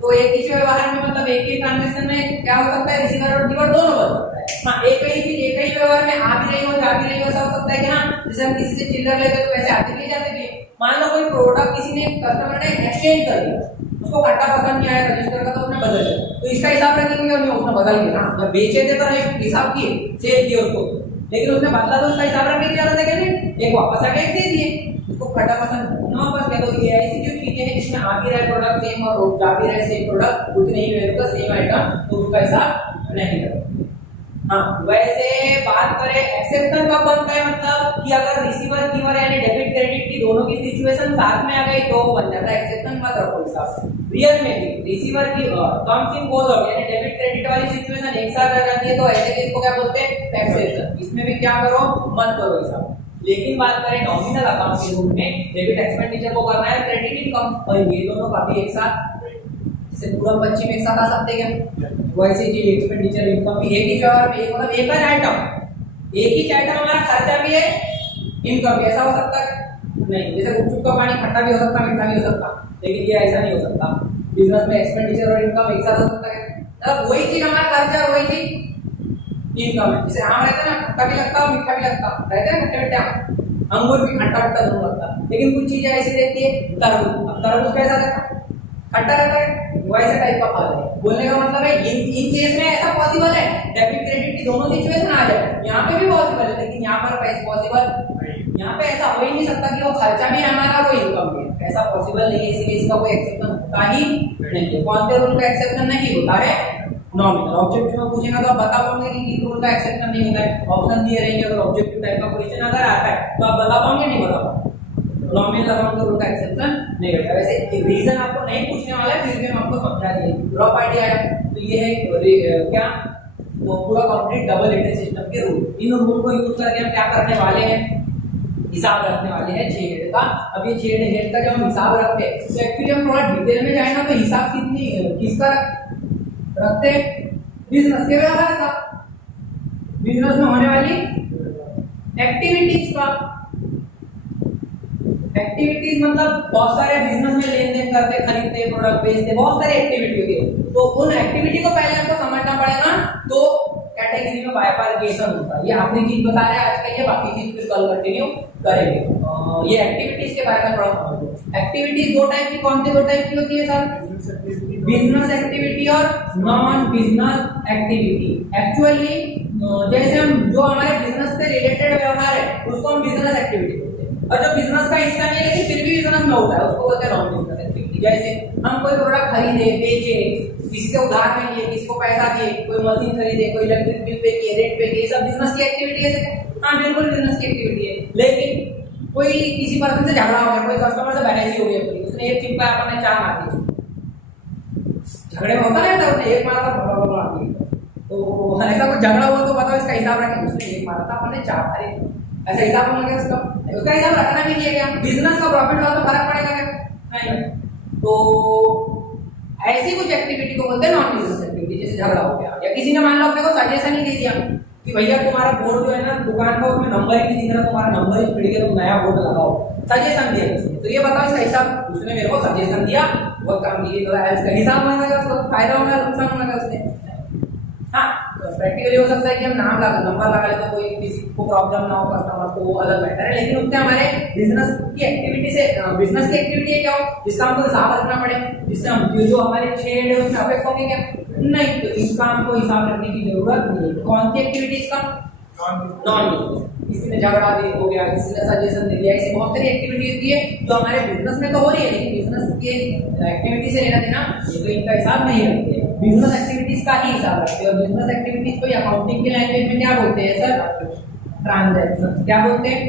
तो एक ही व्यवहार में मतलब एक ही ट्रांजैक्शन में क्या हो सकता है? रिसीवर और गिवर दोनों बन सकता है। हाँ, एक ही चीज एक ही व्यवहार में आ भी रही हो जा भी रही हो, ऐसा हो सकता है कि हाँ जैसे हम किसी से चिल्लर लेते तो पैसे आते भी जाते भी। मान लो कोई प्रोडक्ट किसी ने कस्टमर ने एक्सचेंज कर दिया, उसको खट्टा पसंद नहीं आया रजिस्टर का, तो उसने बदल दिया, तो इसका हिसाब रखेंगे और उसने बदल दिया ना, जब बेचे थे तो हिसाब किए, सेल किए उसको, लेकिन उसने बदला तो उसका हिसाब रखने की जरूरत है क्या? नहीं, एक वापस आके दे दिए, उसको खट्टा पसंद ना वापस किया। तो ये ऐसी जो चीजें हैं जिसमें आ भी रहा है प्रोडक्ट सेम और जा भी रहा है सेम प्रोडक्ट, उतने ही वैल्यू का सेम आइटम, तो उसका हिसाब नहीं करेंगे। हाँ, वैसे बात करें एक्सेप्शन कब बनता है, मतलब कि अगर रिसीवर गिवर यानी डेबिट क्रेडिट की दोनों की सिचुएशन साथ में आ गई तो बन जाता है एक्सेप्शन। मत रखो हिसाब। रियल में भी रिसीवर की कम्स इन गोज आउट यानी डेबिट क्रेडिट वाली सिचुएशन एक साथ आ जाती है, तो ऐसे केस को क्या बोलते हैं? एक्सेप्शन। इसमें भी क्या करो? मत करो हिसाब। लेकिन बात करें नॉमिनल अकाउंट के रूप में, डेबिट एक्सपेंडिचर को करना है, क्रेडिट इनकम, और ये दोनों काफी एक साथ, जैसे पूरब पश्चिम एक साथ आ सकते हैं क्या? वैसे ही एक्सपेंडिचर इनकम भी एक ही व्यवहार में, मतलब एक ही आइटम, एक ही आइटम हमारा खर्चा भी है इनकम भी। ऐसा हो सकता है? नहीं। जैसे गुपचुप का पानी खट्टा भी हो सकता, मीठा भी हो सकता, लेकिन ये ऐसा नहीं हो सकता। बिजनेस में एक्सपेंडिचर और इनकम एक साथ हो सकता है, मतलब वही चीज हमारा खर्चा और वही चीज इनकम है। जैसे आम रहता है ना, खट्टा भी लगता है मीठा भी लगता रहता है, खट्टा मीठा, अंगूर भी खट्टा खट्टा दोनों लगता है, लेकिन कुछ चीजें ऐसी रहती है, तरबूज। अब तरबूज कैसा रहता है? खट्टा रहता है, वैसे टाइप का फल है। बोलने का मतलब है इन केस में ऐसा पॉसिबल है डेबिट क्रेडिट की दोनों सिचुएशन आ जाए, यहाँ पे भी पॉसिबल है, लेकिन यहाँ पर पैसे पॉसिबल, यहाँ पे ऐसा हो ही नहीं सकता कि वो खर्चा भी हमारा वो इनकम भी, ऐसा पॉसिबल नहीं है, इसीलिए इसका कोई एक्सेप्शन होता ही नहीं है। कौन से रूल का एक्सेप्शन नहीं होता है? नॉमिनल। ऑब्जेक्टिव में पूछेगा तो आप बता पाओगे कि किस रूल का एक्सेप्शन नहीं होता है? ऑप्शन दिए रहेंगे, अगर ऑब्जेक्टिव टाइप का क्वेश्चन अगर आता है तो आप बता पाओगे? नहीं बता पाओगे। नॉमिनल अकाउंट का रूल का एक्सेप्शन नहीं होता। वैसे रीजन आपको नहीं पूछने वाला है, फिर भी हम आपको समझा दिए, रफ आइडिया है। तो ये है क्या, तो पूरा कंप्लीट डबल एंट्री सिस्टम के रूल। इन रूल को यूज करके हम क्या करने वाले हैं? हिसाब रखने वाले हैं 6 हेड का। अब ये 6 हेड का जब हम हिसाब रखते हैं तो एक्चुअली हम थोड़ा डिटेल में जाए ना, तो हिसाब किसका रखते हैं? बिजनेस के व्यवहार का, बिजनेस में होने वाली एक्टिविटीज का। एक्टिविटीज मतलब बहुत सारे बिजनेस में लेन देन करते, खरीदते, प्रोडक्ट बेचते, बहुत सारी एक्टिविटी होती है, तो उन एक्टिविटी को पहले हमको समझना पड़ेगा। तो कैटेगरी में बाइफर्केशन होता है, ये आपने चीज बता रहे हैं आज के लिए, बाकी चीज फिर कल कंटिन्यू करेंगे। ये एक्टिविटीज के बारे में थोड़ा समझ लो। एक्टिविटीज दो टाइप की, कौन सी दो टाइप की होती है सर? बिजनेस एक्टिविटी और नॉन बिजनेस एक्टिविटी। एक्चुअली जैसे हम जो हमारे बिजनेस से रिलेटेड व्यवहार है उसको हम बिजनेस एक्टिविटी बोलते हैं, और जो बिजनेस का हिस्सा नहीं है लेकिन फिर भी बिजनेस में में होता है उसको बोलते हैं नॉन बिजनेस एक्टिविटी। जैसे हम कोई प्रोडक्ट खरीदे, बेचे, किसी से उधार में लिए, किसी को पैसा दिए, कोई मशीन खरीदे, कोई इलेक्ट्रिक बिल पे किए, रेंट पे किए, सब बिजनेस की एक्टिविटी है। हाँ बिल्कुल बिजनेस की एक्टिविटी है। लेकिन कोई किसी पर्सन से झगड़ा हो गया, कोई कस्टमर से बहस हो गई, उसने एक चिपका अपने 4 मार दी, झगड़े में होता रहता है, उसने एक मारा था, तो ऐसा कुछ झगड़ा हुआ तो बताओ इसका हिसाब रखें। उसने एक मारा था, अपने 4 मारे, ऐसा हिसाब होना क्या उसका हिसाब रखना भी नहीं है क्या? बिजनेस का प्रॉफिट लॉस में फर्क पड़ेगा क्या? नहीं। तो ऐसी कुछ एक्टिविटी को बोलते हैं नॉन बिजनेस एक्टिविटी। जैसे झगड़ा हो गया या किसी ने मान लो अपने को सजेशन ही दे दिया कि भैया तुम्हारा बोर्ड जो है ना दुकान का उसमें नंबर ही नहीं दिख रहा, तुम्हारा नंबर ही छिड़ गया, तुम नया बोर्ड लगाओ, सजेशन दिया किसी ने। तो ये बताओ इसका हिसाब, उसने मेरे को सजेशन दिया, बहुत काम किए, तो इसका हिसाब मांगा, उसको फायदा होगा नुकसान होगा उसने। हाँ प्रैक्टिकली हो सकता है कि हम नाम लगा नंबर लगा ले तो कोई किसी को प्रॉब्लम ना हो, कस्टमर को, वो अलग बेटर है। लेकिन उससे हमारे बिजनेस की एक्टिविटी से बिजनेस की एक्टिविटी है क्या हो जिसका हमको हिसाब रखना पड़े, जिससे हम जो हमारे ट्रेड है उसमें अफेक्ट होंगे क्या? नहीं। तो इसका हमको हिसाब रखने की जरूरत नहीं है। कौन सी एक्टिविटी इसका? Non business. किसी ने झगड़ा दे हो गया, किसी ने सजेशन दे दिया, ऐसी बहुत सारी एक्टिविटी होती है जो हमारे बिजनेस में तो हो रही है, लेकिन बिजनेस के एक्टिविटी से लेना देना तो इनका हिसाब नहीं रखते। बिजनेस एक्टिविटीज का ही हिसाब रखते हैं। और बिजनेस एक्टिविटीज को अकाउंटिंग के लैंग्वेज में क्या बोलते हैं सर? ट्रांजैक्शन। क्या बोलते हैं?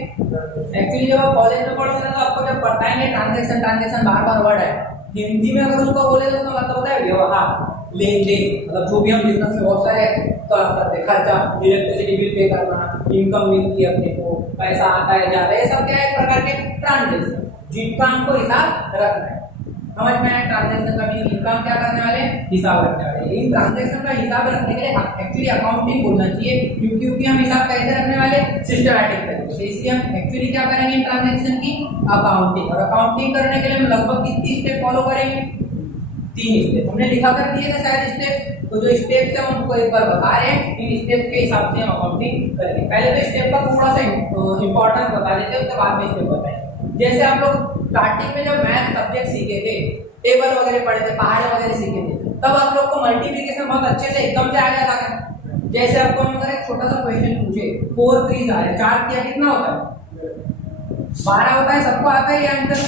एक्चुअली जब आप कॉलेज में पढ़ते हैं तो आपको जब पढ़ता है ट्रांजैक्शन, ट्रांजैक्शन बार-बार वर्ड है, हिंदी में अगर उसको बोले तो उसका मतलब होता है व्यवहार, लेन-देन। मतलब जो भी हम बिजनेस में बहुत सारे करते हैं, खर्चा, इलेक्ट्रिसिटी बिल पे करना, इनकम मिलती है अपने को, पैसा आता है जाता है, ये सब क्या है एक प्रकार के ट्रांजैक्शन जिनका हमको हिसाब रखना है। समझ में आया? ट्रांजैक्शन का भी इनकम क्या करने वाले? हिसाब रखने वाले। इन ट्रांजैक्शन का हिसाब रखने के लिए एक्चुअली अकाउंटिंग बोलना चाहिए, क्योंकि हम हिसाब कैसे रखने वाले? सिस्टमैटिक तरीके से। इसलिए हम एक्चुअली क्या करेंगे ट्रांजैक्शन की? अकाउंटिंग। और अकाउंटिंग करने के लिए हम लगभग कितनी स्टेप फॉलो करेंगे? 3 स्टेप हमने लिखा कर दिए थे शायद स्टेप। तो जो स्टेप्स है हमको एक बार बता रहे हैं, इन स्टेप के हिसाब से हम अकाउंटिंग करेंगे। पहले तो स्टेप का थोड़ा सा इंपॉर्टेंस बता देते हैं, उसके बाद में स्टेप बताएंगे। जैसे आप लोग स्टार्टिंग में जब मैथ सब्जेक्ट सीखे थे, टेबल वगैरह पढ़े थे, पहाड़े वगैरह सीखे थे, तब आप लोग को मल्टीप्लिकेशन बहुत अच्छे से एकदम से आ गया था। जैसे आपको हम अगर एक छोटा सा क्वेश्चन पूछे, 4 3 आ रहे, 4 किया कितना होता है? 12 होता है। सबको आता है ये आंसर?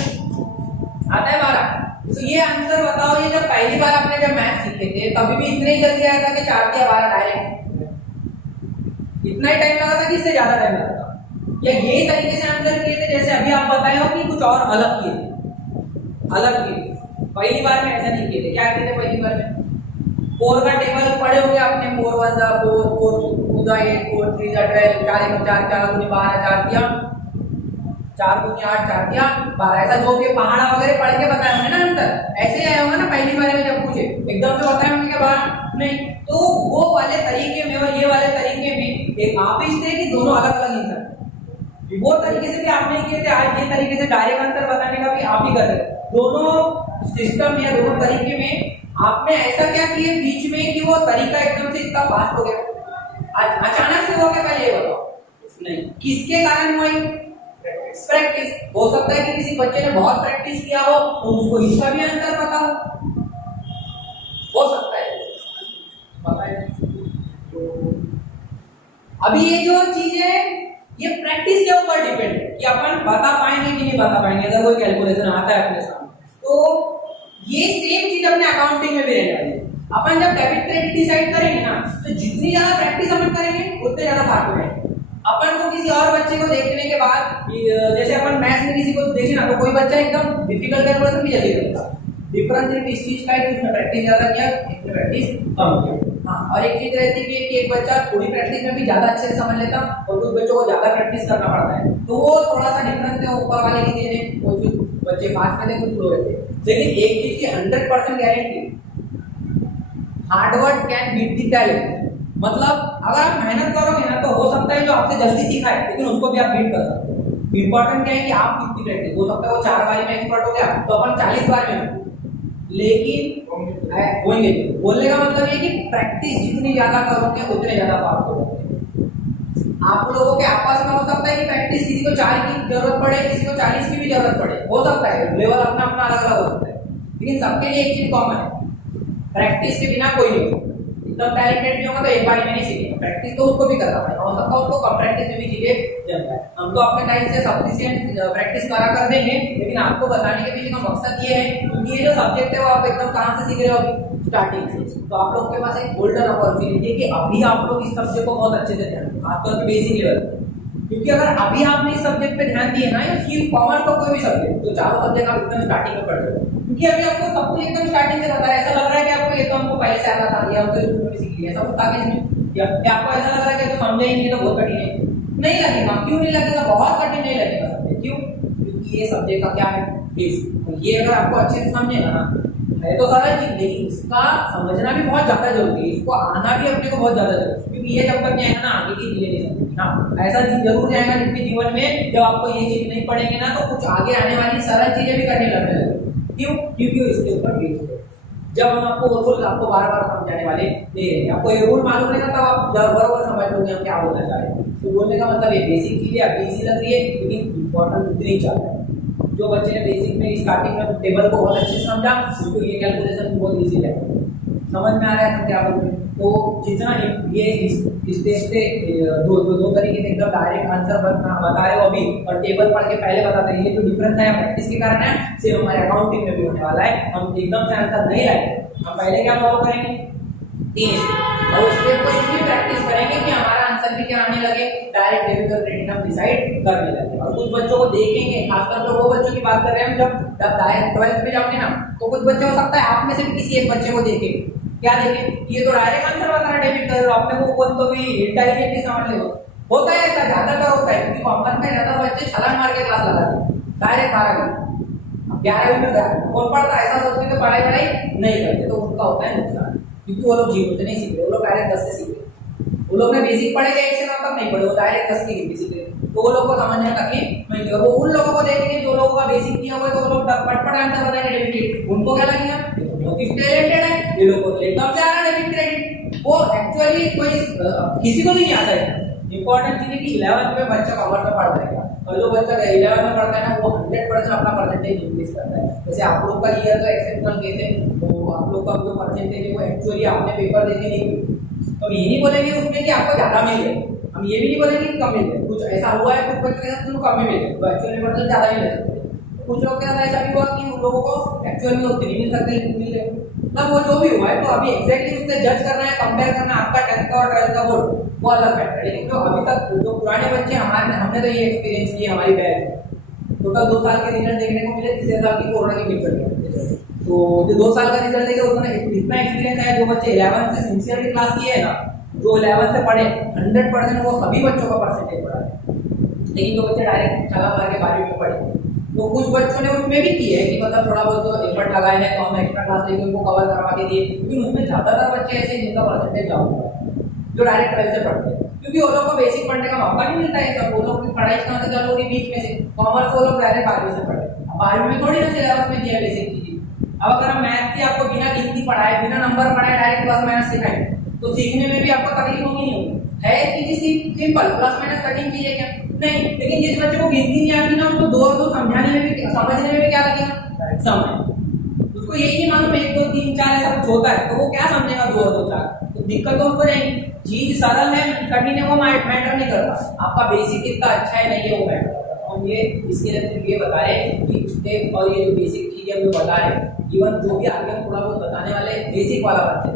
आता है 12। तो ये आंसर बताओ, ये जब पहली बार आपने जब मैथ सीखे थे तभी भी इतने ही जल्दी आया था कि 4 किया 12 डायरेक्ट? इतना ही टाइम लगा था कि इससे ज्यादा टाइम लगा था? या यही तरीके से आंसर किए थे जैसे अभी आप बताए हो कि कुछ और अलग किए थे? अलग किए थे। पहली बार में ऐसा नहीं किए थे। क्या किए थे पहली बार में? 4 का टेबल पढ़े होंगे आपने, 4 1 जा 4, 4 2 जा 8, 4 3 जा 12, 4 1 4, 4 2 12, 4 किया 4 2 8, 4 किया 12। ऐसा जो भी पहाड़ा वगैरह पढ़ के बताए होंगे ना आंसर, ऐसे ही आया होगा ना पहली बार में जब पूछे, एकदम से बताए होंगे क्या बात नहीं? तो वो वाले तरीके में और ये वाले तरीके में एक आप ही थे कि दोनों अलग अलग आंसर? वो तरीके से भी आप नहीं किए थे, आज ये तरीके से डायरेक्ट आंसर बताने का भी आप ही कर रहे हैं। दोनों सिस्टम या दोनों तरीके में आपने ऐसा क्या किए बीच में कि वो तरीका एकदम से इतना फास्ट हो गया? अचानक से हो गया? पहले ये बताओ। नहीं, किसके कारण हुआ? प्रैक्टिस। हो सकता है कि किसी बच्चे ने बहुत प्रैक्टिस किया हो तो उसको इसका भी आंसर पता हो सकता है। पता है? अभी ये जो चीज है ये प्रैक्टिस के ऊपर डिपेंड है कि अपन बता पाएंगे कि नहीं बता पाएंगे। अगर कोई कैलकुलेशन आता है अपने सामने तो ये सेम चीज अपने अकाउंटिंग में भी रहने वाली है। अपन जब डेबिट क्रेडिट डिसाइड करेंगे ना तो जितनी ज्यादा प्रैक्टिस अपन करेंगे उतने ज्यादा फार्क होंगे। अपन को किसी और बच्चे को देखने के बाद, जैसे अपन मैथ्स में किसी को देखे ना तो कोई बच्चा एकदम डिफिकल्ट कैलकुलेशन भी जल्दी करता। डिफरेंस सिर्फ इस चीज का है कि उसने प्रैक्टिस ज्यादा किया, इसने प्रैक्टिस कम किया। हाँ, और एक चीज रहती है कि एक बच्चा थोड़ी प्रैक्टिस में भी ज्यादा अच्छे से समझ लेता और कुछ बच्चों को ज्यादा प्रैक्टिस करना पड़ता है, तो वो थोड़ा सा डिफरेंस है ऊपर वाले की देने। वो जो बच्चे फास्ट में थे कुछ स्लो रहते। लेकिन एक चीज की 100% guarantee, hard work can beat the talent. मतलब अगर आप मेहनत करोगे ना तो हो सकता है जो आपसे जल्दी सीखा है लेकिन उसको भी आप बीट कर सकते हो। इंपॉर्टेंट क्या है कि आप कितनी प्रैक्टिस। हो सकता है वो 4 बार में एक्सपर्ट हो गया तो अपन 40 बार में, लेकिन होंगे। बोलने का मतलब ये कि प्रैक्टिस जितनी ज्यादा करोगे उतने ज्यादा फास्ट होगे। आप लोगों के आपस में हो सकता है कि प्रैक्टिस किसी को 4 की जरूरत पड़े, किसी को 40 की भी जरूरत पड़े, हो सकता है लेवल अपना अपना अलग अलग हो सकता है। लेकिन सबके लिए एक चीज कॉमन है, प्रैक्टिस के बिना कोई नहीं। एकदम टैलेंटेड नहीं होगा तो एक बार में नहीं सीखेगा, प्रैक्टिस तो उसको भी करना पड़ेगा, हो सकता है उसको कम प्रैक्टिस में भी चीजें जम जाए। हम तो अपने टाइम से सफिशिएंट प्रैक्टिस करा कर देंगे, लेकिन आपको बताने के पीछे का मकसद ये है क्योंकि ये जो सब्जेक्ट है वो आप एकदम कहां से सीख रहे हो अभी स्टार्टिंग से, तो आप लोग के पास एक गोल्डन अपॉर्चुनिटी है कि अभी आप लोग इस सब्जेक्ट को बहुत अच्छे से ध्यान दो, खासतौर पे बेसिक लेवल पे, क्योंकि अगर अभी आपने इस सब्जेक्ट पे ध्यान दिए ना, या फिर कॉमर्स का कोई भी सब्जेक्ट, तो चारों सब्जेक्ट आप एकदम स्टार्टिंग में पढ़ रहे हो, क्योंकि अभी आपको सब कुछ एकदम स्टार्टिंग से बता रहा है, ऐसा लग रहा है कि आपको ये तो हमको पहले से आता था या हम तो स्कूल में सीख लिया, सब कुछ था इसमें, या आपको ऐसा लग रहा है कि तो समझे ही नहीं तो बहुत कठिन है, नहीं लगेगा। क्यों नहीं लगेगा? बहुत कठिन नहीं लगेगा सब्जेक्ट, क्यों? क्योंकि ये सब्जेक्ट का क्या है, बेसिक, तो ये अगर आपको अच्छे से समझेगा ना, है तो सारा चीज, लेकिन इसका समझना भी बहुत ज्यादा जरूरी है, इसको आना भी अपने को बहुत ज्यादा जरूरी है, क्योंकि ये जब तक नहीं आएगा ना आगे की चीजें नहीं समझेगी। हाँ, ऐसा जरूर जाएगा जिसके जीवन में जब आपको ये चीज नहीं पढ़ेंगे ना तो कुछ आगे आने वाली सरल चीजें भी करने लगने लगेगी। क्यों? क्योंकि इसके ऊपर बेस्ड है। जब हम आपको रूल आपको बार बार समझाने वाले नहीं रहेंगे, आपको ये रूल मालूम रहेगा तब आप बराबर समझ लोगे हम क्या बोलना चाह रहे हैं। तो बोलने का मतलब ये बेसिक चीजें आपको इजी लग रही है, लेकिन इंपॉर्टेंट उतनी ज्यादा है। जो बच्चे ने बेसिक में स्टार्टिंग में टेबल को बहुत अच्छे से समझा, उसको ये कैलकुलेशन बहुत इजी है, समझ में आ रहा है तो क्या बोलते हैं। तो जितना ये इस टेस्ट से दो तरीके से एकदम डायरेक्ट आंसर बता रहे हो अभी, और टेबल पढ़ के पहले बताते हैं, ये जो डिफरेंस है प्रैक्टिस के कारण है, सिर्फ हमारे अकाउंटिंग में भी होने वाला है। हम एकदम से आंसर नहीं लाएंगे, हम पहले क्या फॉलो करेंगे, 3 और स्टेप को इतनी प्रैक्टिस करेंगे कि हमारा आंसर भी क्या आने लगे, डायरेक्ट डेबिट और क्रेडिट हम डिसाइड करने लगे। और कुछ बच्चों को देखेंगे, खासकर तो वो बच्चों की बात कर रहे हैं हम, जब डायरेक्ट 12th में जाओगे ना, तो कुछ बच्चे हो सकता है आप में से भी किसी एक बच्चे को देखे, क्या देखे, ये तो डायरेक्ट आंसर बता रहा है डेबिट कर, आपने वो कौन तो भी इंटेलिजेंटली समझ ले, होता है ऐसा, ज्यादातर होता है, क्योंकि कॉमर्स में ज्यादा बच्चे छलांग मार के क्लास लगाते हैं डायरेक्ट 11वीं में कौन पढ़ता है ऐसा सोच के तो पढ़ाई नहीं करते, तो उनका होता है नुकसान, क्योंकि वो लोग 0 से नहीं सीख रहे, वो लोग डायरेक्ट 10 से सीख रहे। वो लोग ने बेसिक पढ़ेगा 1 से 9 तक नहीं पढ़े, वो डायरेक्ट 10 की गिनती सीख रहे, तो वो लोग को समझने में तकलीफ नहीं होगी। वो उन लोगों को देखेंगे जो लोगों का बेसिक नहीं होगा, तो वो लोग फटफट आंसर बताएंगे डेबिट, उनको क्या लगेगा टैलेंटेड है, ये लोग को एकदम से आ रहा है डेबिट क्रेडिट। वो एक्चुअली कोई किसी को नहीं आता है। इंपॉर्टेंट चीज है कि 11th में बच्चा कॉमर्स में पढ़ जाएगा, और जो बच्चा 11th में पढ़ता है ना वो 100% अपना परसेंटेज इंक्रीज करता है। जैसे आप लोग का ईयर तो एक्सेप्शनल केस है, तो आप लोग का जो परसेंटेज है वो एक्चुअली आपने पेपर देके नहीं हुई, तो ये नहीं बोलेंगे उसमें कि आपको ज्यादा मिल गया, हम ये भी नहीं बोलेंगे कि कम मिल गया, कुछ ऐसा हुआ है कुछ बच्चों के साथ तुमको कम ही मिल गया, तो एक्चुअली मतलब ज्यादा ही मिल सकते। कुछ लोग के साथ ऐसा भी हुआ कि उन लोगों को एक्चुअल में उतने मिल सकते हैं, मिल गए, मतलब वो जो भी हुआ है, तो अभी एग्जैक्टली उससे जज करना है, कंपेयर करना आपका 10th का और 12th का बोर्ड वो अलग मैटर है। लेकिन जो अभी तक जो पुराने बच्चे हमने तो ये एक्सपीरियंस किया, हमारी बैच टोटल 2 साल के रिजल्ट देखने को मिले, तीसरे साल की कोरोना के पेपर, तो जो 2 साल का रिजल्ट देखे उसमें इतना एक्सपीरियंस है। जो बच्चे 11th से सिंसियरली क्लास किए है ना, जो 11th से पढ़े 100% वो सभी बच्चों का परसेंटेज बढ़ा है। लेकिन जो बच्चे डायरेक्ट छलांग मार के 12वीं में पढ़े, तो कुछ बच्चों ने उसमें भी किए है कि मतलब थोड़ा बहुत तो एफर्ट लगाए हैं, तो हम एक्स्ट्रा क्लास लेके उनको कवर करवा के दिए, लेकिन उसमें ज्यादातर बच्चे ऐसे जिनका परसेंटेज डाउन हुआ है, जो डायरेक्ट 12th से पढ़ते हैं, क्योंकि वो लोग को बेसिक पढ़ने का मौका नहीं मिलता है। सब वो लोग की पढ़ाई कहाँ से चालू होगी, बीच में से कॉमर्स वो लोग डायरेक्ट 12वीं से पढ़े, 12वीं में थोड़ी ना सिलेबस में दिया बेसिक चीजें। अब अगर हम मैथ की आपको बिना गिनती पढ़ाए, बिना नंबर पढ़ाए डायरेक्ट प्लस माइनस सिखाएं, तो सीखने में भी आपको तकलीफ होगी नहीं होगी, है चीजें सिंपल, प्लस माइनस कटिंग चीजें क्या नहीं। लेकिन जिस बच्चे को गिनती नहीं आती ना, उसको 2 और 2 समझाने में भी समझने में भी क्या लगेगा, समय, उसको यही नहीं मालूम 1 2 3 4 ऐसा कुछ होता है, तो वो क्या समझेगा 2 और 2 4, तो दिक्कत तो उसको रहेगी। चीज सरल है कठिन है वो मैटर नहीं करता, आपका बेसिक कितना अच्छा है नहीं है वो मैटर करता। और ये इसके लिए सिर्फ ये बता रहे कि स्टेप और ये जो बेसिक चीजें हम बता रहे, इवन जो भी आगे हम थोड़ा बहुत बताने वाले बेसिक वाला बात है,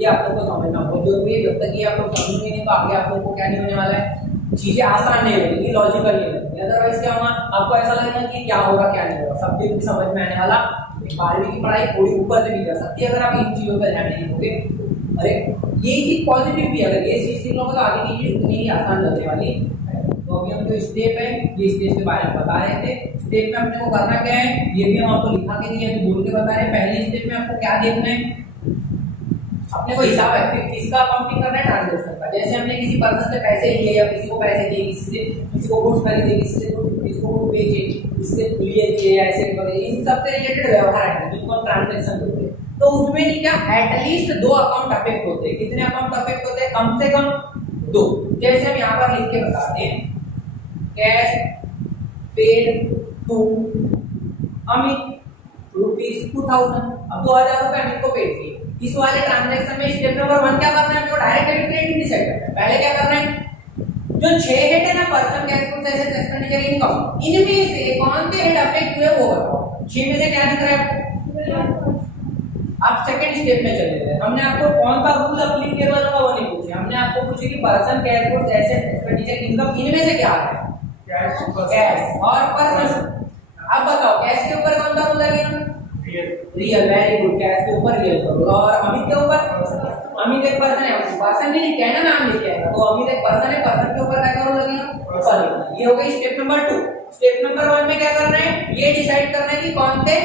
ये आप लोग को समझना बहुत जरूरी है। जब तक ये आप लोग समझेंगे नहीं तो आगे आप लोगों को क्या नहीं होने वाला है, चीजें आसान नहीं होगी, लॉजिकल नहीं होगी। अदरवाइज क्या होगा, आपको ऐसा लगेगा कि क्या होगा क्या नहीं होगा, सब्जेक्ट भी समझ में आने वाला, 12वीं की पढ़ाई थोड़ी ऊपर से भी जा सकती है अगर आप इन चीजों पर ध्यान नहीं दोगे। अरे ये चीज पॉजिटिव भी, अगर ये चीज सीख लोगे तो आगे की चीज उतनी ही आसान लगने वाली है। तो अभी हम जो स्टेप है ये स्टेप के बारे में बता रहे थे। स्टेप में अपने को करना क्या है ये भी हम आपको लिखा के दिए, बोल के बता रहे हैं। पहले स्टेप में आपको क्या देखना है, अपने को हिसाब है कि किसका अकाउंटिंग करना है, ट्रांजैक्शन का। जैसे हमने किसी पर्सन से पैसे लिए या किसी को पैसे दिए, किसी को गुड्स खरीदे, किसी को गुड्स बेचे, किसी से लिए दिए या ऐसे वगैरह, इन सब से रिलेटेड व्यवहार है जिनको ट्रांजैक्शन बोलते हैं। तो उसमें नहीं क्या एटलीस्ट 2 अकाउंट अफेक्ट होते हैं। कितने अकाउंट अफेक्ट होते हैं, कम से कम 2। जैसे हम यहाँ पर लिख के बताते हैं, कैश पेड टू अमित ₹2000। अब 2000 रुपए अमित को पेड किए, इस वाले ट्रांजैक्शन में स्टेप नंबर 1 क्या करना है, हमको डायरेक्ट डेबिट क्रेडिट डिसाइड करना है। पहले क्या करना है, जो 6 हेड है ना, person cash goods assets expenditure income, इनमें से कौन से हेड अफेक्ट हुए वो बताओ। 6 में से क्या दिख रहा है आपको? आप सेकंड स्टेप में चले गए। हमने आपको कौन सा रूल एप्लीकेबल होगा वो नहीं पूछे, हमने आपको पूछे कि person cash goods assets expenditure income इनमें से क्या है, कैश और पर्सन। अब बताओ कैश के ऊपर कौन सा रूल लगेगा, रियल। वेरी गुड, कैश के ऊपर रियल करो। और अमित के ऊपर, अमित एक पर्सन है, पर्सन नहीं लिखा है ना, नाम लिखा है, तो अमित एक पर्सन है, पर्सन के ऊपर क्या करो लगेगा, पर्सन। ये हो गई स्टेप नंबर 2। स्टेप नंबर 1 में क्या करना है, ये डिसाइड करना है कि कौन से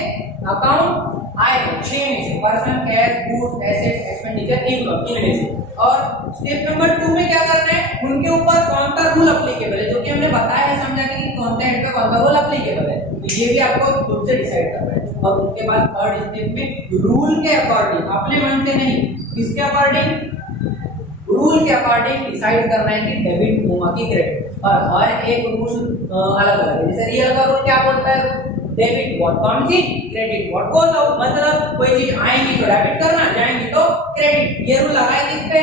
अकाउंट आए 6 में से, person cash goods assets expenditure income इनमें से। और स्टेप नंबर 2 में क्या करना है, उनके ऊपर कौन सा रूल एप्लीकेबल है, जो कि हमने बताया है समझा के कि कौन सा हेड का कौन सा रूल एप्लीकेबल है, ये भी आपको खुद से डिसाइड करना है। और उसके बाद थर्ड स्टेप में रूल के अकॉर्डिंग, अपने मन से नहीं, किसके अकॉर्डिंग, रूल के अकॉर्डिंग डिसाइड करना है कि डेबिट होगा कि क्रेडिट। और हर एक रूल अलग अलग है। जैसे रियल का रूल क्या बोलता है, debit what comes in, credit what goes out. मतलब कोई चीज आएगी तो डेबिट करना, जाएंगी तो क्रेडिट। ये रूल लगाए किस पे,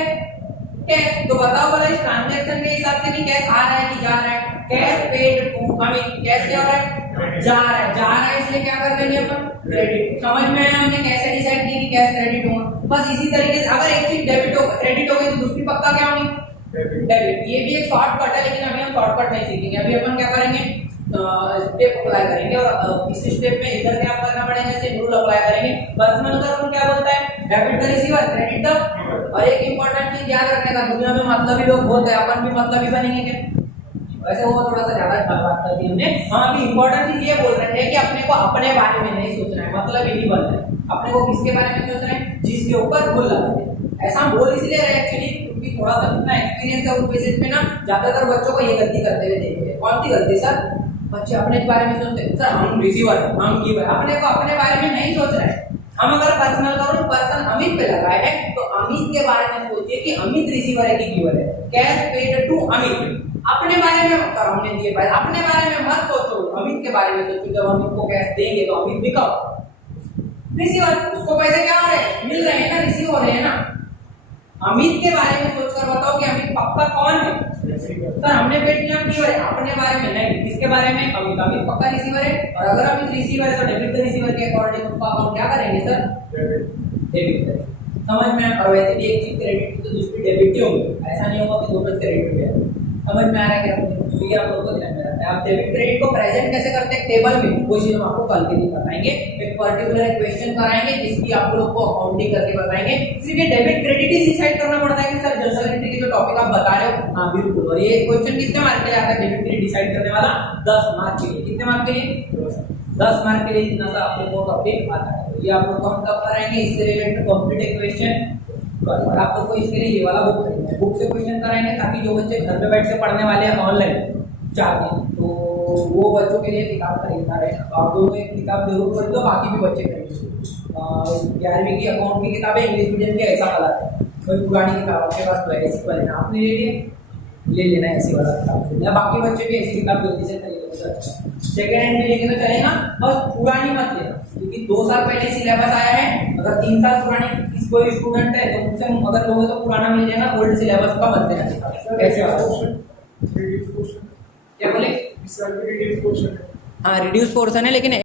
कैश। तो बताओ बोला इस ट्रांजैक्शन के हिसाब से कि कैश आ रहा है कि जा रहा है, cash paid to Amit, cash क्या हो रहा है, जा रहा है, जा रहा है, इसलिए क्या कर देंगे अपन, क्रेडिट। समझ में आया हमने कैसे डिसाइड की कि कैश क्रेडिट होगा। बस इसी तरीके से अगर एक चीज डेबिट हो क्रेडिट हो गई तो दूसरी पक्का क्या होगी, डेबिट। ये भी एक शॉर्टकट है, लेकिन अभी हम शॉर्टकट नहीं सीखेंगे। अभी अपन क्या करेंगे, स्टेप अप्लाई करेंगे। और इस स्टेप में इधर क्या करना पड़ेगा, जैसे रूल अप्लाई करेंगे। पर्सनल का रूल क्या बोलता है, debit the receiver, credit the. और एक इंपॉर्टेंट चीज याद रखने का, दुनिया में मतलबी लोग बहुत है, अपन भी मतलबी बनेंगे क्या, वैसे वो थोड़ा सा ज्यादा बात कर दी हमने। हाँ, अभी इंपॉर्टेंट चीज ये बोल रहे हैं कि अपने को अपने बारे में नहीं सोचना है, मतलब यही बनना है। अपने को किसके बारे में सोचना है, जिसके ऊपर भूल लगते हैं। ऐसा हम बोल इसलिए रहे एक्चुअली क्योंकि थोड़ा सा जितना एक्सपीरियंस है उस बेसिस पे ना ज्यादातर बच्चों को ये गलती करते हुए देखे हैं। कौन सी गलती सर, बच्चे अपने बारे में सोचते हैं सर हम रिसीवर हैं, हम गिवर। अपने को अपने बारे में नहीं सोच रहे हैं। हम अगर पर्सनल करो पर्सन अमित पे लगाए हैं तो अमित के बारे में सोचिए कि अमित रिसीवर है कि गिवर है। कैश पेड टू अमित, अपने बारे में सर हमने दिए भाई, अपने बारे में मत सोचो, अमित के बारे में सोचो। जब अमित को कैश देंगे तो अमित भी कब रिसीवर, उसको पैसे क्या आ रहे हैं, मिल रहे हैं ना, रिसीव हो रहे हैं ना। अमित के बारे में सोचकर बताओ कि अमित पक्का कौन है, सर हमने पेड किया गिवर है, अपने बारे में नहीं, किसके बारे में, अमित। अमित पक्का रिसीवर है। और अगर अमित रिसीवर है तो डेबिट द रिसीवर के अकॉर्डिंग उसका अकाउंट क्या करेंगे सर, डेबिट करेंगे। समझ में। और वैसे भी एक चीज क्रेडिट तो दूसरी डेबिट ही होगी, ऐसा नहीं होगा कि दोनों क्रेडिट है। समझ में आ रहा है क्या, तो ये आप लोगों को ध्यान में रखना है। आप डेबिट क्रेडिट को प्रेजेंट कैसे करते हैं टेबल में, वो चीज हम आपको कल के दिन बताएंगे। एक पर्टिकुलर क्वेश्चन कराएंगे जिसकी आप लोग को अकाउंटिंग करके बताएंगे। सिर्फ ये डेबिट क्रेडिट ही डिसाइड करना पड़ता है कि सर जनरल एंट्री के जो टॉपिक आप बता रहे हो, हाँ बिल्कुल। और ये क्वेश्चन कितने मार्क के लिए आता है, डेबिट क्रेडिट डिसाइड करने वाला 10 मार्क के लिए। कितने मार्क के लिए, 10 मार्क के लिए इतना सा आपके को टॉपिक आता है। तो ये आप लोग कौन कब कराएंगे, इससे रिलेटेड कंप्लीट क्वेश्चन। और आप लोग को इसके लिए ये वाला बुक खरीदना, बुक से क्वेश्चन कराएंगे ताकि जो बच्चे घर पे बैठ के पढ़ने वाले हैं ऑनलाइन चाहते हैं तो वो बच्चों के लिए किताब खरीदना है। तो आप लोगों को एक किताब जरूर खरीद लो, बाकी भी बच्चे खरीदो। 11वीं की अकाउंट की किताबें इंग्लिश मीडियम की ऐसा वाला है, कोई पुरानी किताब आपके पास तो है, ऐसी वाली आपने ले लेना है, ऐसी वाला किताब। बाकी बच्चे भी ऐसी किताब जल्दी से खरीदो। सेकेंड हैंड भी लेके तो चलेगा, बस पुरानी मत लेना, क्योंकि 2 साल पहले सिलेबस आया है। अगर 3 साल पुरानी कोई स्टूडेंट है तो मुझसे अगर लोगे तो पुराना मिल जाएगा, ओल्ड सिलेबस का मत देना। कैसे क्या बोले, हाँ रिड्यूस पोर्शन है लेकिन